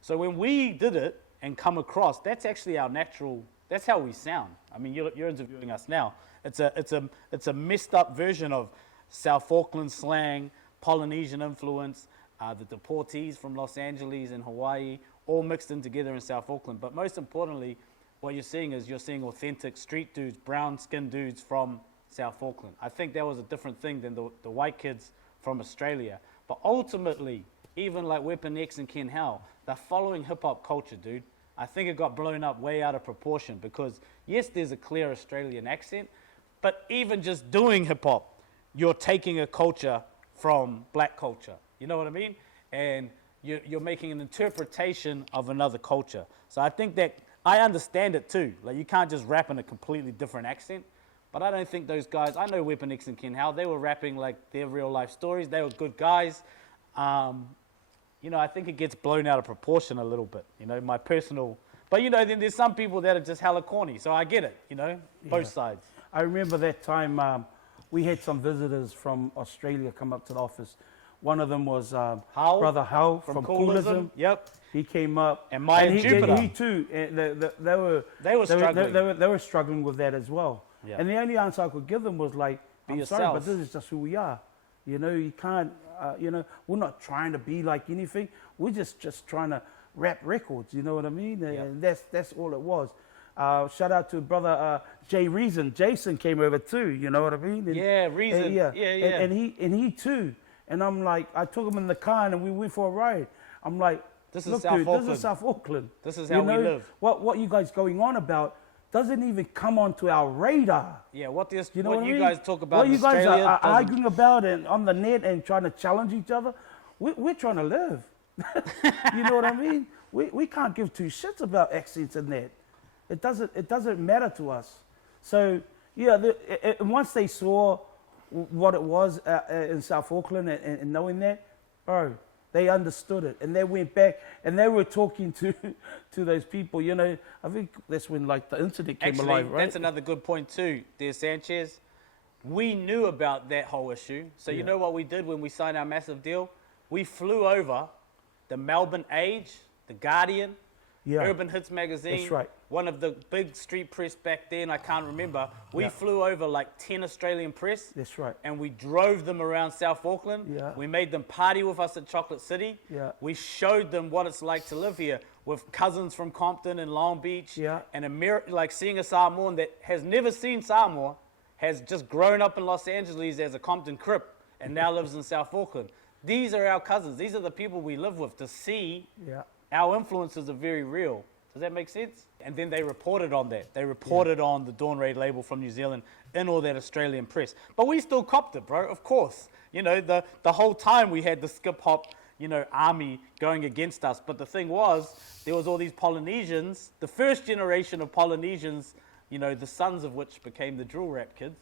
So when we did it and come across, that's actually our natural. That's how we sound. I mean, you're interviewing us now. It's a messed up version of South Auckland slang, Polynesian influence, the deportees from Los Angeles and Hawaii, all mixed in together in South Auckland. But most importantly, what you're seeing authentic street dudes, brown-skinned dudes from South Auckland. I think that was a different thing than the white kids from Australia. But ultimately, even like Weapon X and Ken Hell, they're following hip-hop culture, dude. I think it got blown up way out of proportion because, yes, there's a clear Australian accent, but even just doing hip-hop, you're taking a culture from black culture. You know what I mean? And you're making an interpretation of another culture. So I think that I understand it too. Like, you can't just rap in a completely different accent. But I don't think those guys, I know Weapon X and Ken Hell, they were rapping like their real life stories. They were good guys. I think it gets blown out of proportion a little bit, my personal. But, then there's some people that are just hella corny. So I get it, both sides. I remember that time we had some visitors from Australia come up to the office. One of them was Brother Hal from Coolism. Yep. He came up. And Maya Jupiter. He too. They were struggling with that as well. Yeah. And the only answer I could give them was like, Be I'm yourself. sorry, but this is just who we are. You can't, we're not trying to be like anything. We're just trying to rap records, you know what I mean? Yeah. And that's all it was. Shout out to brother Jay Reason. Jason came over too, you know what I mean? And, Reason. Yeah. And he too. And I'm like, I took him in the car and we went for a ride. I'm like, This is look, South dude, Auckland. this is South Auckland. This is how we live. What you guys going on about doesn't even come onto our radar. Yeah, what You you guys talk about what in you guys Australia are doesn't- arguing about and on the net and trying to challenge each other, we're trying to live. You know what I mean? We can't give two shits about accents and that. It doesn't matter to us. So once they saw what it was in South Auckland and knowing that, bro, they understood it and they went back and they were talking to those people. I think that's when like the internet came alive, right? That's another good point too, dear Sanchez. We knew about that whole issue. So you know what we did when we signed our massive deal? We flew over the Melbourne Age, the Guardian, Yeah. Urban Hits magazine. That's right. One of the big street press back then, I can't remember. We Yeah. flew over like 10 Australian press. That's right. And we drove them around South Auckland. Yeah. We made them party with us at Chocolate City. Yeah. We showed them what it's like to live here with cousins from Compton and Long Beach. Yeah. And like seeing a Samoan that has never seen Samoa, has just grown up in Los Angeles as a Compton Crip and now lives in South Auckland. These are our cousins. These are the people we live with. To see Yeah. our influences are very real. Does that make sense? And then they reported on that. They reported on the Dawn Raid label from New Zealand in all that Australian press. But we still copped it, bro, of course. You know, the whole time we had the skip hop, you know, army going against us. But the thing was, there was all these Polynesians, the first generation of Polynesians, you know, the sons of which became the drill rap kids.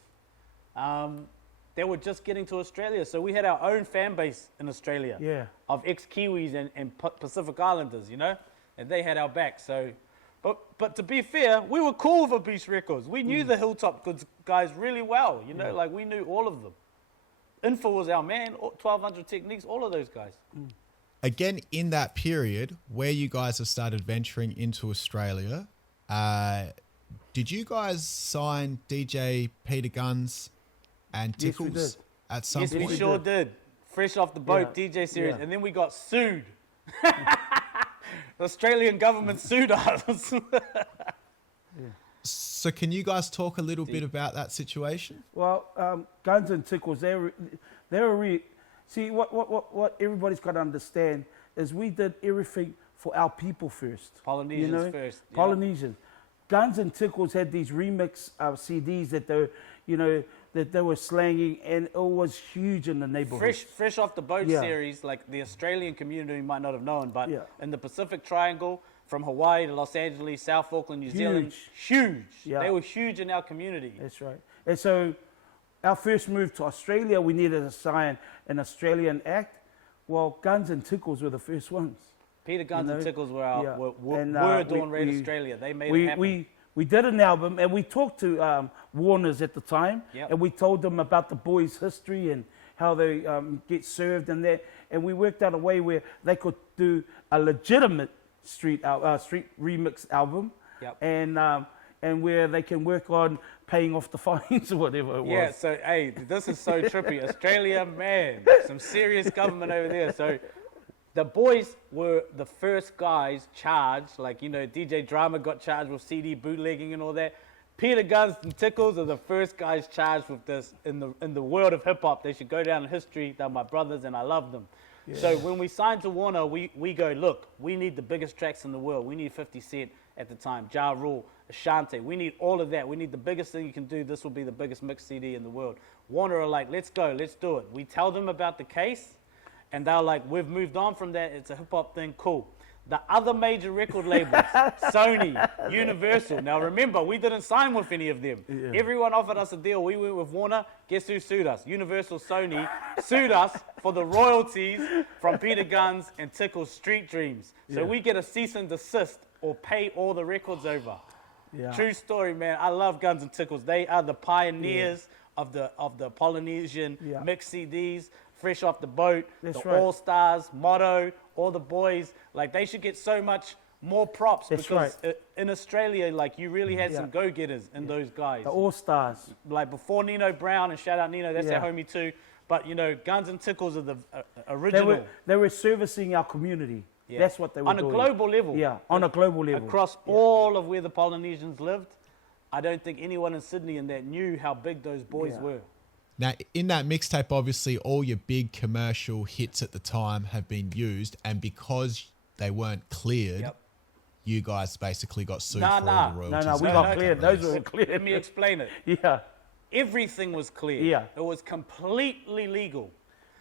They were just getting to Australia. So we had our own fan base in Australia. Yeah. Of ex-Kiwis and Pacific Islanders, you know? And they had our back. So, but to be fair, we were cool for Beast Records. We knew the Hilltop Goods guys really well, you know? Like, we knew all of them. Info was our man, 1200 Techniques, all of those guys. Again, in that period where you guys have started venturing into Australia, did you guys sign DJ Peter Guns and Yes, we Tickles did. at some Yes, point? we sure did. Fresh off the boat, Yeah. DJ series. Yeah. And then we got sued. The Australian government sued us. So can you guys talk a little bit about that situation? Well, Guns and Tickles, see, what everybody's got to understand is we did everything for our people first. Polynesians first, yeah. Polynesians. Guns and Tickles had these remix CDs that they, you know, that they were slanging, and it was huge in the neighborhood. Fresh off the boat Yeah. series, like the Australian community might not have known, but Yeah. in the Pacific Triangle, from Hawaii to Los Angeles, South Auckland, New Zealand, huge. Yeah. They were huge in our community. That's right. And so our first move to Australia, we needed to sign an Australian act. Well, Guns and Tickles were the first ones. Peter Guns and know? Tickles were Yeah. And, Dawn Raid we- Australia. They made it happen. We did an album, and we talked to Warners at the time, Yep. and we told them about the boys' history and how they get served and that, and we worked out a way where they could do a legitimate street remix album, Yep. and where they can work on paying off the fines or whatever it was. Yeah, so, hey, this is so trippy. Australia, man, some serious government over there. So the boys were the first guys charged, like, you know, DJ Drama got charged with CD bootlegging and all that. Peter Guns and Tickles are the first guys charged with this in the world of hip-hop. They should go down in history. They're my brothers, and I love them. Yeah. So when we signed to Warner, we go, look, we need the biggest tracks in the world. We need 50 Cent at the time, Ja Rule, Ashanti. We need all of that. We need the biggest thing you can do. This will be the biggest mix CD in the world. Warner are like, let's go, let's do it. We tell them about the case, and they're like, we've moved on from that. It's a hip-hop thing, cool. The other major record labels, Sony, Universal. Now remember, we didn't sign with any of them. Yeah. Everyone offered us a deal. We went with Warner. Guess who sued us? Universal, Sony sued us for the royalties from Peter Guns and Tickle's Street Dreams. So we get a cease and desist or pay all the records over. Yeah. True story, man. I love Guns and Tickles. They are the pioneers of the Polynesian mix CDs. Fresh off the boat, That's the right. All-Stars, Motto, all the boys, like they should get so much more props. That's because right. In Australia, like you really had some go-getters in those guys. The All-Stars. Like before Nino Brown, and shout out Nino, that's our homie too. But you know, Guns and Tickles are the original. They were servicing our community. Yeah. That's what they were doing. On a global level. Yeah, on a global level. Across all of where the Polynesians lived, I don't think anyone in Sydney and that knew how big those boys were. Now, in that mixtape, obviously, all your big commercial hits at the time have been used, and because they weren't cleared, you guys basically got sued for all the royalties. No, we got cleared. Those were cleared. Let me explain it. Yeah. Everything was cleared. Yeah. It was completely legal.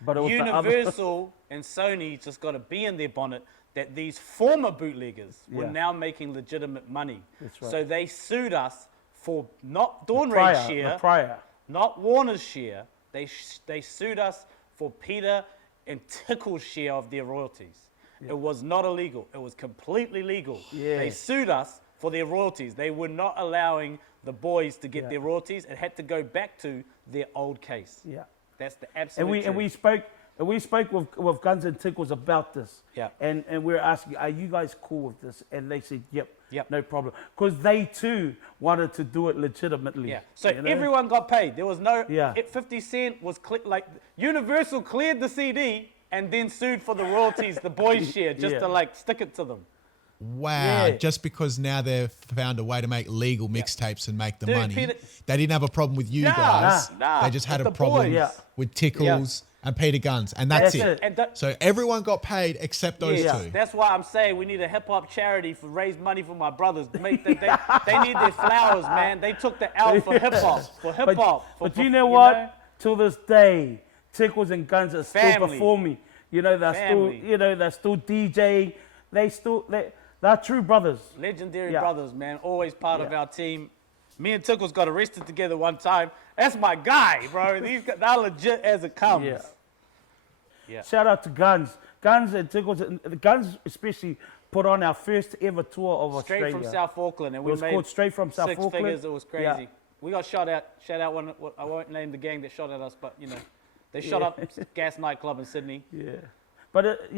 But it was Universal and Sony just got to be in their bonnet that these former bootleggers were now making legitimate money. That's right. So they sued us for not Dawn Raid share, not Warner's share. They sued us for Peter and Tickle's share of their royalties. It was not illegal. It was completely legal. Yeah. They sued us for their royalties. They were not allowing the boys to get their royalties. It had to go back to their old case. Yeah. That's the absolute truth. And we spoke And we spoke with Guns and Tickles about this. Yeah. And we were asking, are you guys cool with this? And they said, yep, Yep. no problem. Because they too wanted to do it legitimately. Yeah. So you know? everyone got paid. There was no. Yeah. 50 Cent was like Universal cleared the CD and then sued for the royalties, the boys share, just to like stick it to them. Wow, Yeah. just because now they've found a way to make legal mixtapes and make the Dude, money. Peter- They didn't have a problem with you guys. Nah, they just had with a the problem boys. Yeah. with Tickles and Peter Guns, and that's That's it. it. And So everyone got paid except those Yeah. two. That's why I'm saying we need a hip hop charity for raise money for my brothers. They need their flowers, man. They took the L for hip hop, But you know what? Till this day, Tickles and Guns are still Family. performing. You know, they're Family. still, they're still DJing. They're true brothers. Legendary Yeah. brothers, man. Always part of Yeah. our team. Me and Tickles got arrested together one time. That's my guy, bro. They're legit as it comes. Yeah. Yeah. Shout out to Guns. Guns and Tickles. And the Guns especially put on our first ever tour of Straight Australia. from South Auckland, and It we was made called Straight from South six Auckland. figures. It was crazy. Yeah. We got shot at. Shout out one. I won't name the gang that shot at us, but they shot up Gas nightclub in Sydney. Yeah. But,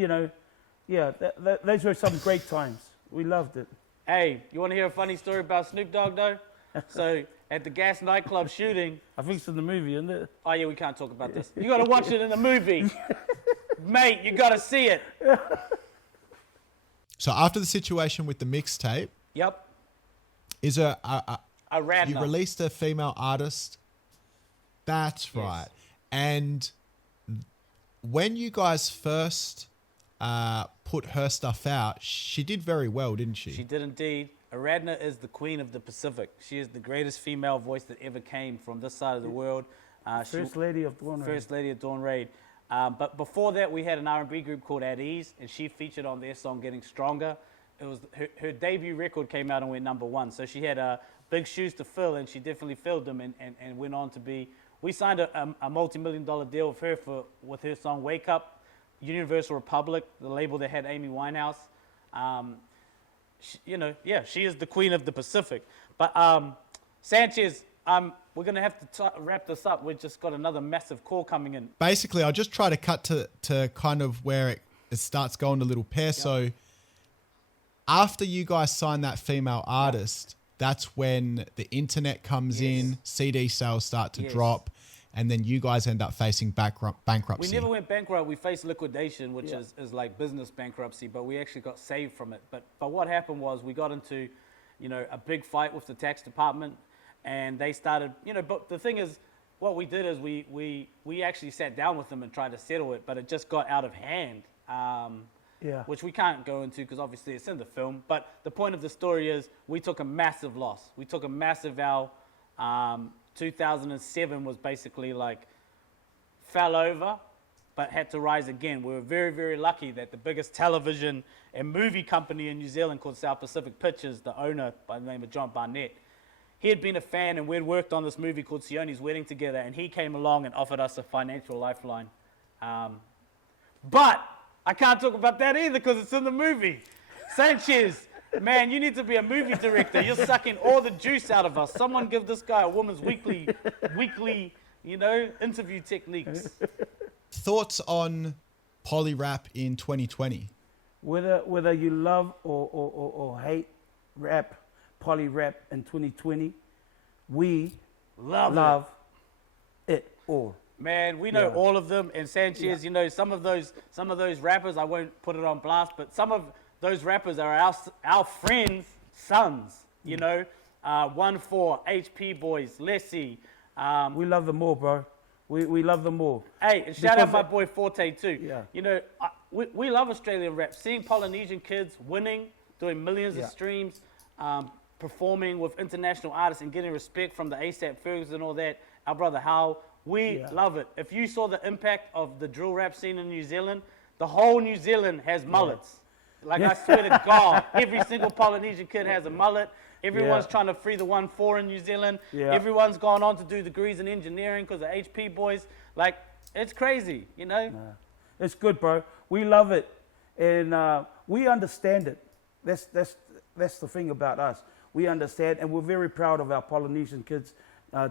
those were some great times. We loved it. Hey, you want to hear a funny story about Snoop Dogg though? So at the Gas nightclub shooting. I think it's in the movie, isn't it? Oh yeah, we can't talk about this. You got to watch it in the movie, mate. You got to see it. So after the situation with the mixtape, Yep. is A you Radner. released a female artist? That's right. And when you guys first put her stuff out, she did very well, didn't she? She did indeed. Aradna is the queen of the Pacific. She is the greatest female voice that ever came from this side of the world. First Lady of Dawn Raid. First Lady of Dawn Raid. But before that, we had an R&B group called At Ease, and she featured on their song Getting Stronger. It was her debut record came out and went #1. So she had big shoes to fill, and she definitely filled them and went on to be... We signed a multi-million-dollar deal with her with her song Wake Up. Universal Republic, the label that had Amy Winehouse. She is the queen of the Pacific. But Sanchez, we're going to have to wrap this up. We've just got another massive call coming in. Basically, I'll just try to cut to kind of where it starts going a little pair. Yep. So after you guys sign that female artist, that's when the internet comes in, CD sales start to drop, and then you guys end up facing bankruptcy. We never went bankrupt. We faced liquidation, which is like business bankruptcy, but we actually got saved from it. But what happened was we got into, a big fight with the tax department, and they started, but the thing is, what we did is we actually sat down with them and tried to settle it, but it just got out of hand, which we can't go into because obviously it's in the film. But the point of the story is we took a massive loss. We took a massive L. 2007 was basically like fell over, but had to rise again. We were very, very lucky that the biggest television and movie company in New Zealand called South Pacific Pictures, the owner by the name of John Barnett, he had been a fan and we'd worked on this movie called Sione's Wedding together, and he came along and offered us a financial lifeline. But I can't talk about that either because it's in the movie. Sanchez, man, you need to be a movie director. You're sucking all the juice out of us. Someone give this guy a woman's weekly, interview techniques. Thoughts on poly rap in 2020? Whether you love or hate rap, poly rap in 2020, we love it all. Man, we know all of them. And Sanchez, some of those rappers, I won't put it on blast, but some of those rappers are our friends' sons, 1-4, HP Boys, Lessie. We love them all, bro. We love them all. Hey, and shout out my boy Forte too. Yeah. We love Australian rap. Seeing Polynesian kids winning, doing millions of streams, performing with international artists and getting respect from the ASAP Fergs and all that. Our brother Hal, we love it. If you saw the impact of the drill rap scene in New Zealand, the whole New Zealand has mullets. Like, I swear to God, every single Polynesian kid has a mullet. Everyone's trying to free the 1-4 in New Zealand. Yeah. Everyone's gone on to do degrees in engineering because of HP Boys. Like, it's crazy, It's good, bro. We love it. And we understand it. That's the thing about us. We understand, and we're very proud of our Polynesian kids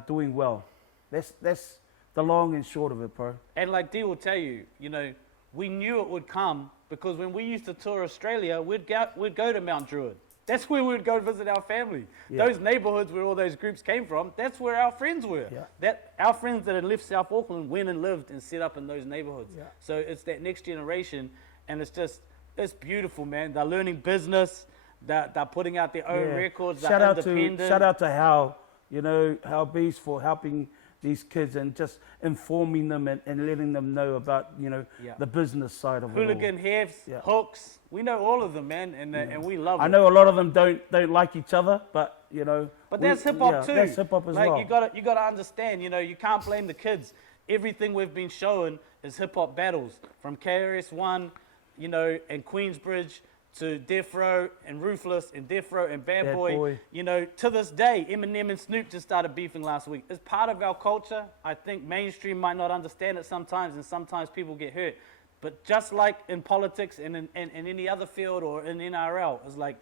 doing well. That's the long and short of it, bro. And like D will tell you, you know, we knew it would come because when we used to tour Australia, we'd go to Mount Druitt. That's where we would go visit our family. Yeah. Those neighborhoods where all those groups came from, that's where our friends were. Yeah. Our friends that had left South Auckland went and lived and set up in those neighborhoods. Yeah. So it's that next generation, and it's beautiful, man. They're learning business. They're putting out their own records. Shout they're out independent. shout out to Hal, you know, Hal Beast for helping these kids and just informing them and letting them know about, you know, the business side of it all. Hooligan Hefs, Hooks. We know all of them, man, and we love it. I know a lot of them don't like each other, but, you know. But that's hip-hop too. That's hip-hop as well. Like, you gotta understand, you know, you can't blame the kids. Everything we've been showing is hip-hop battles. From KRS-One, you know, and Queensbridge, to Death Row and Ruthless and Death Row and Bad Boy. You know, to this day, Eminem and Snoop just started beefing last week. It's part of our culture. I think mainstream might not understand it sometimes, and sometimes people get hurt. But just like in politics and in any other field or in NRL, it's like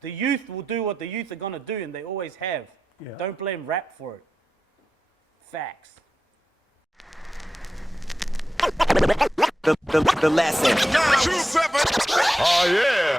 the youth will do what the youth are going to do, and they always have. Yeah. Don't blame rap for it. Facts. The lesson. 927. Oh, yeah.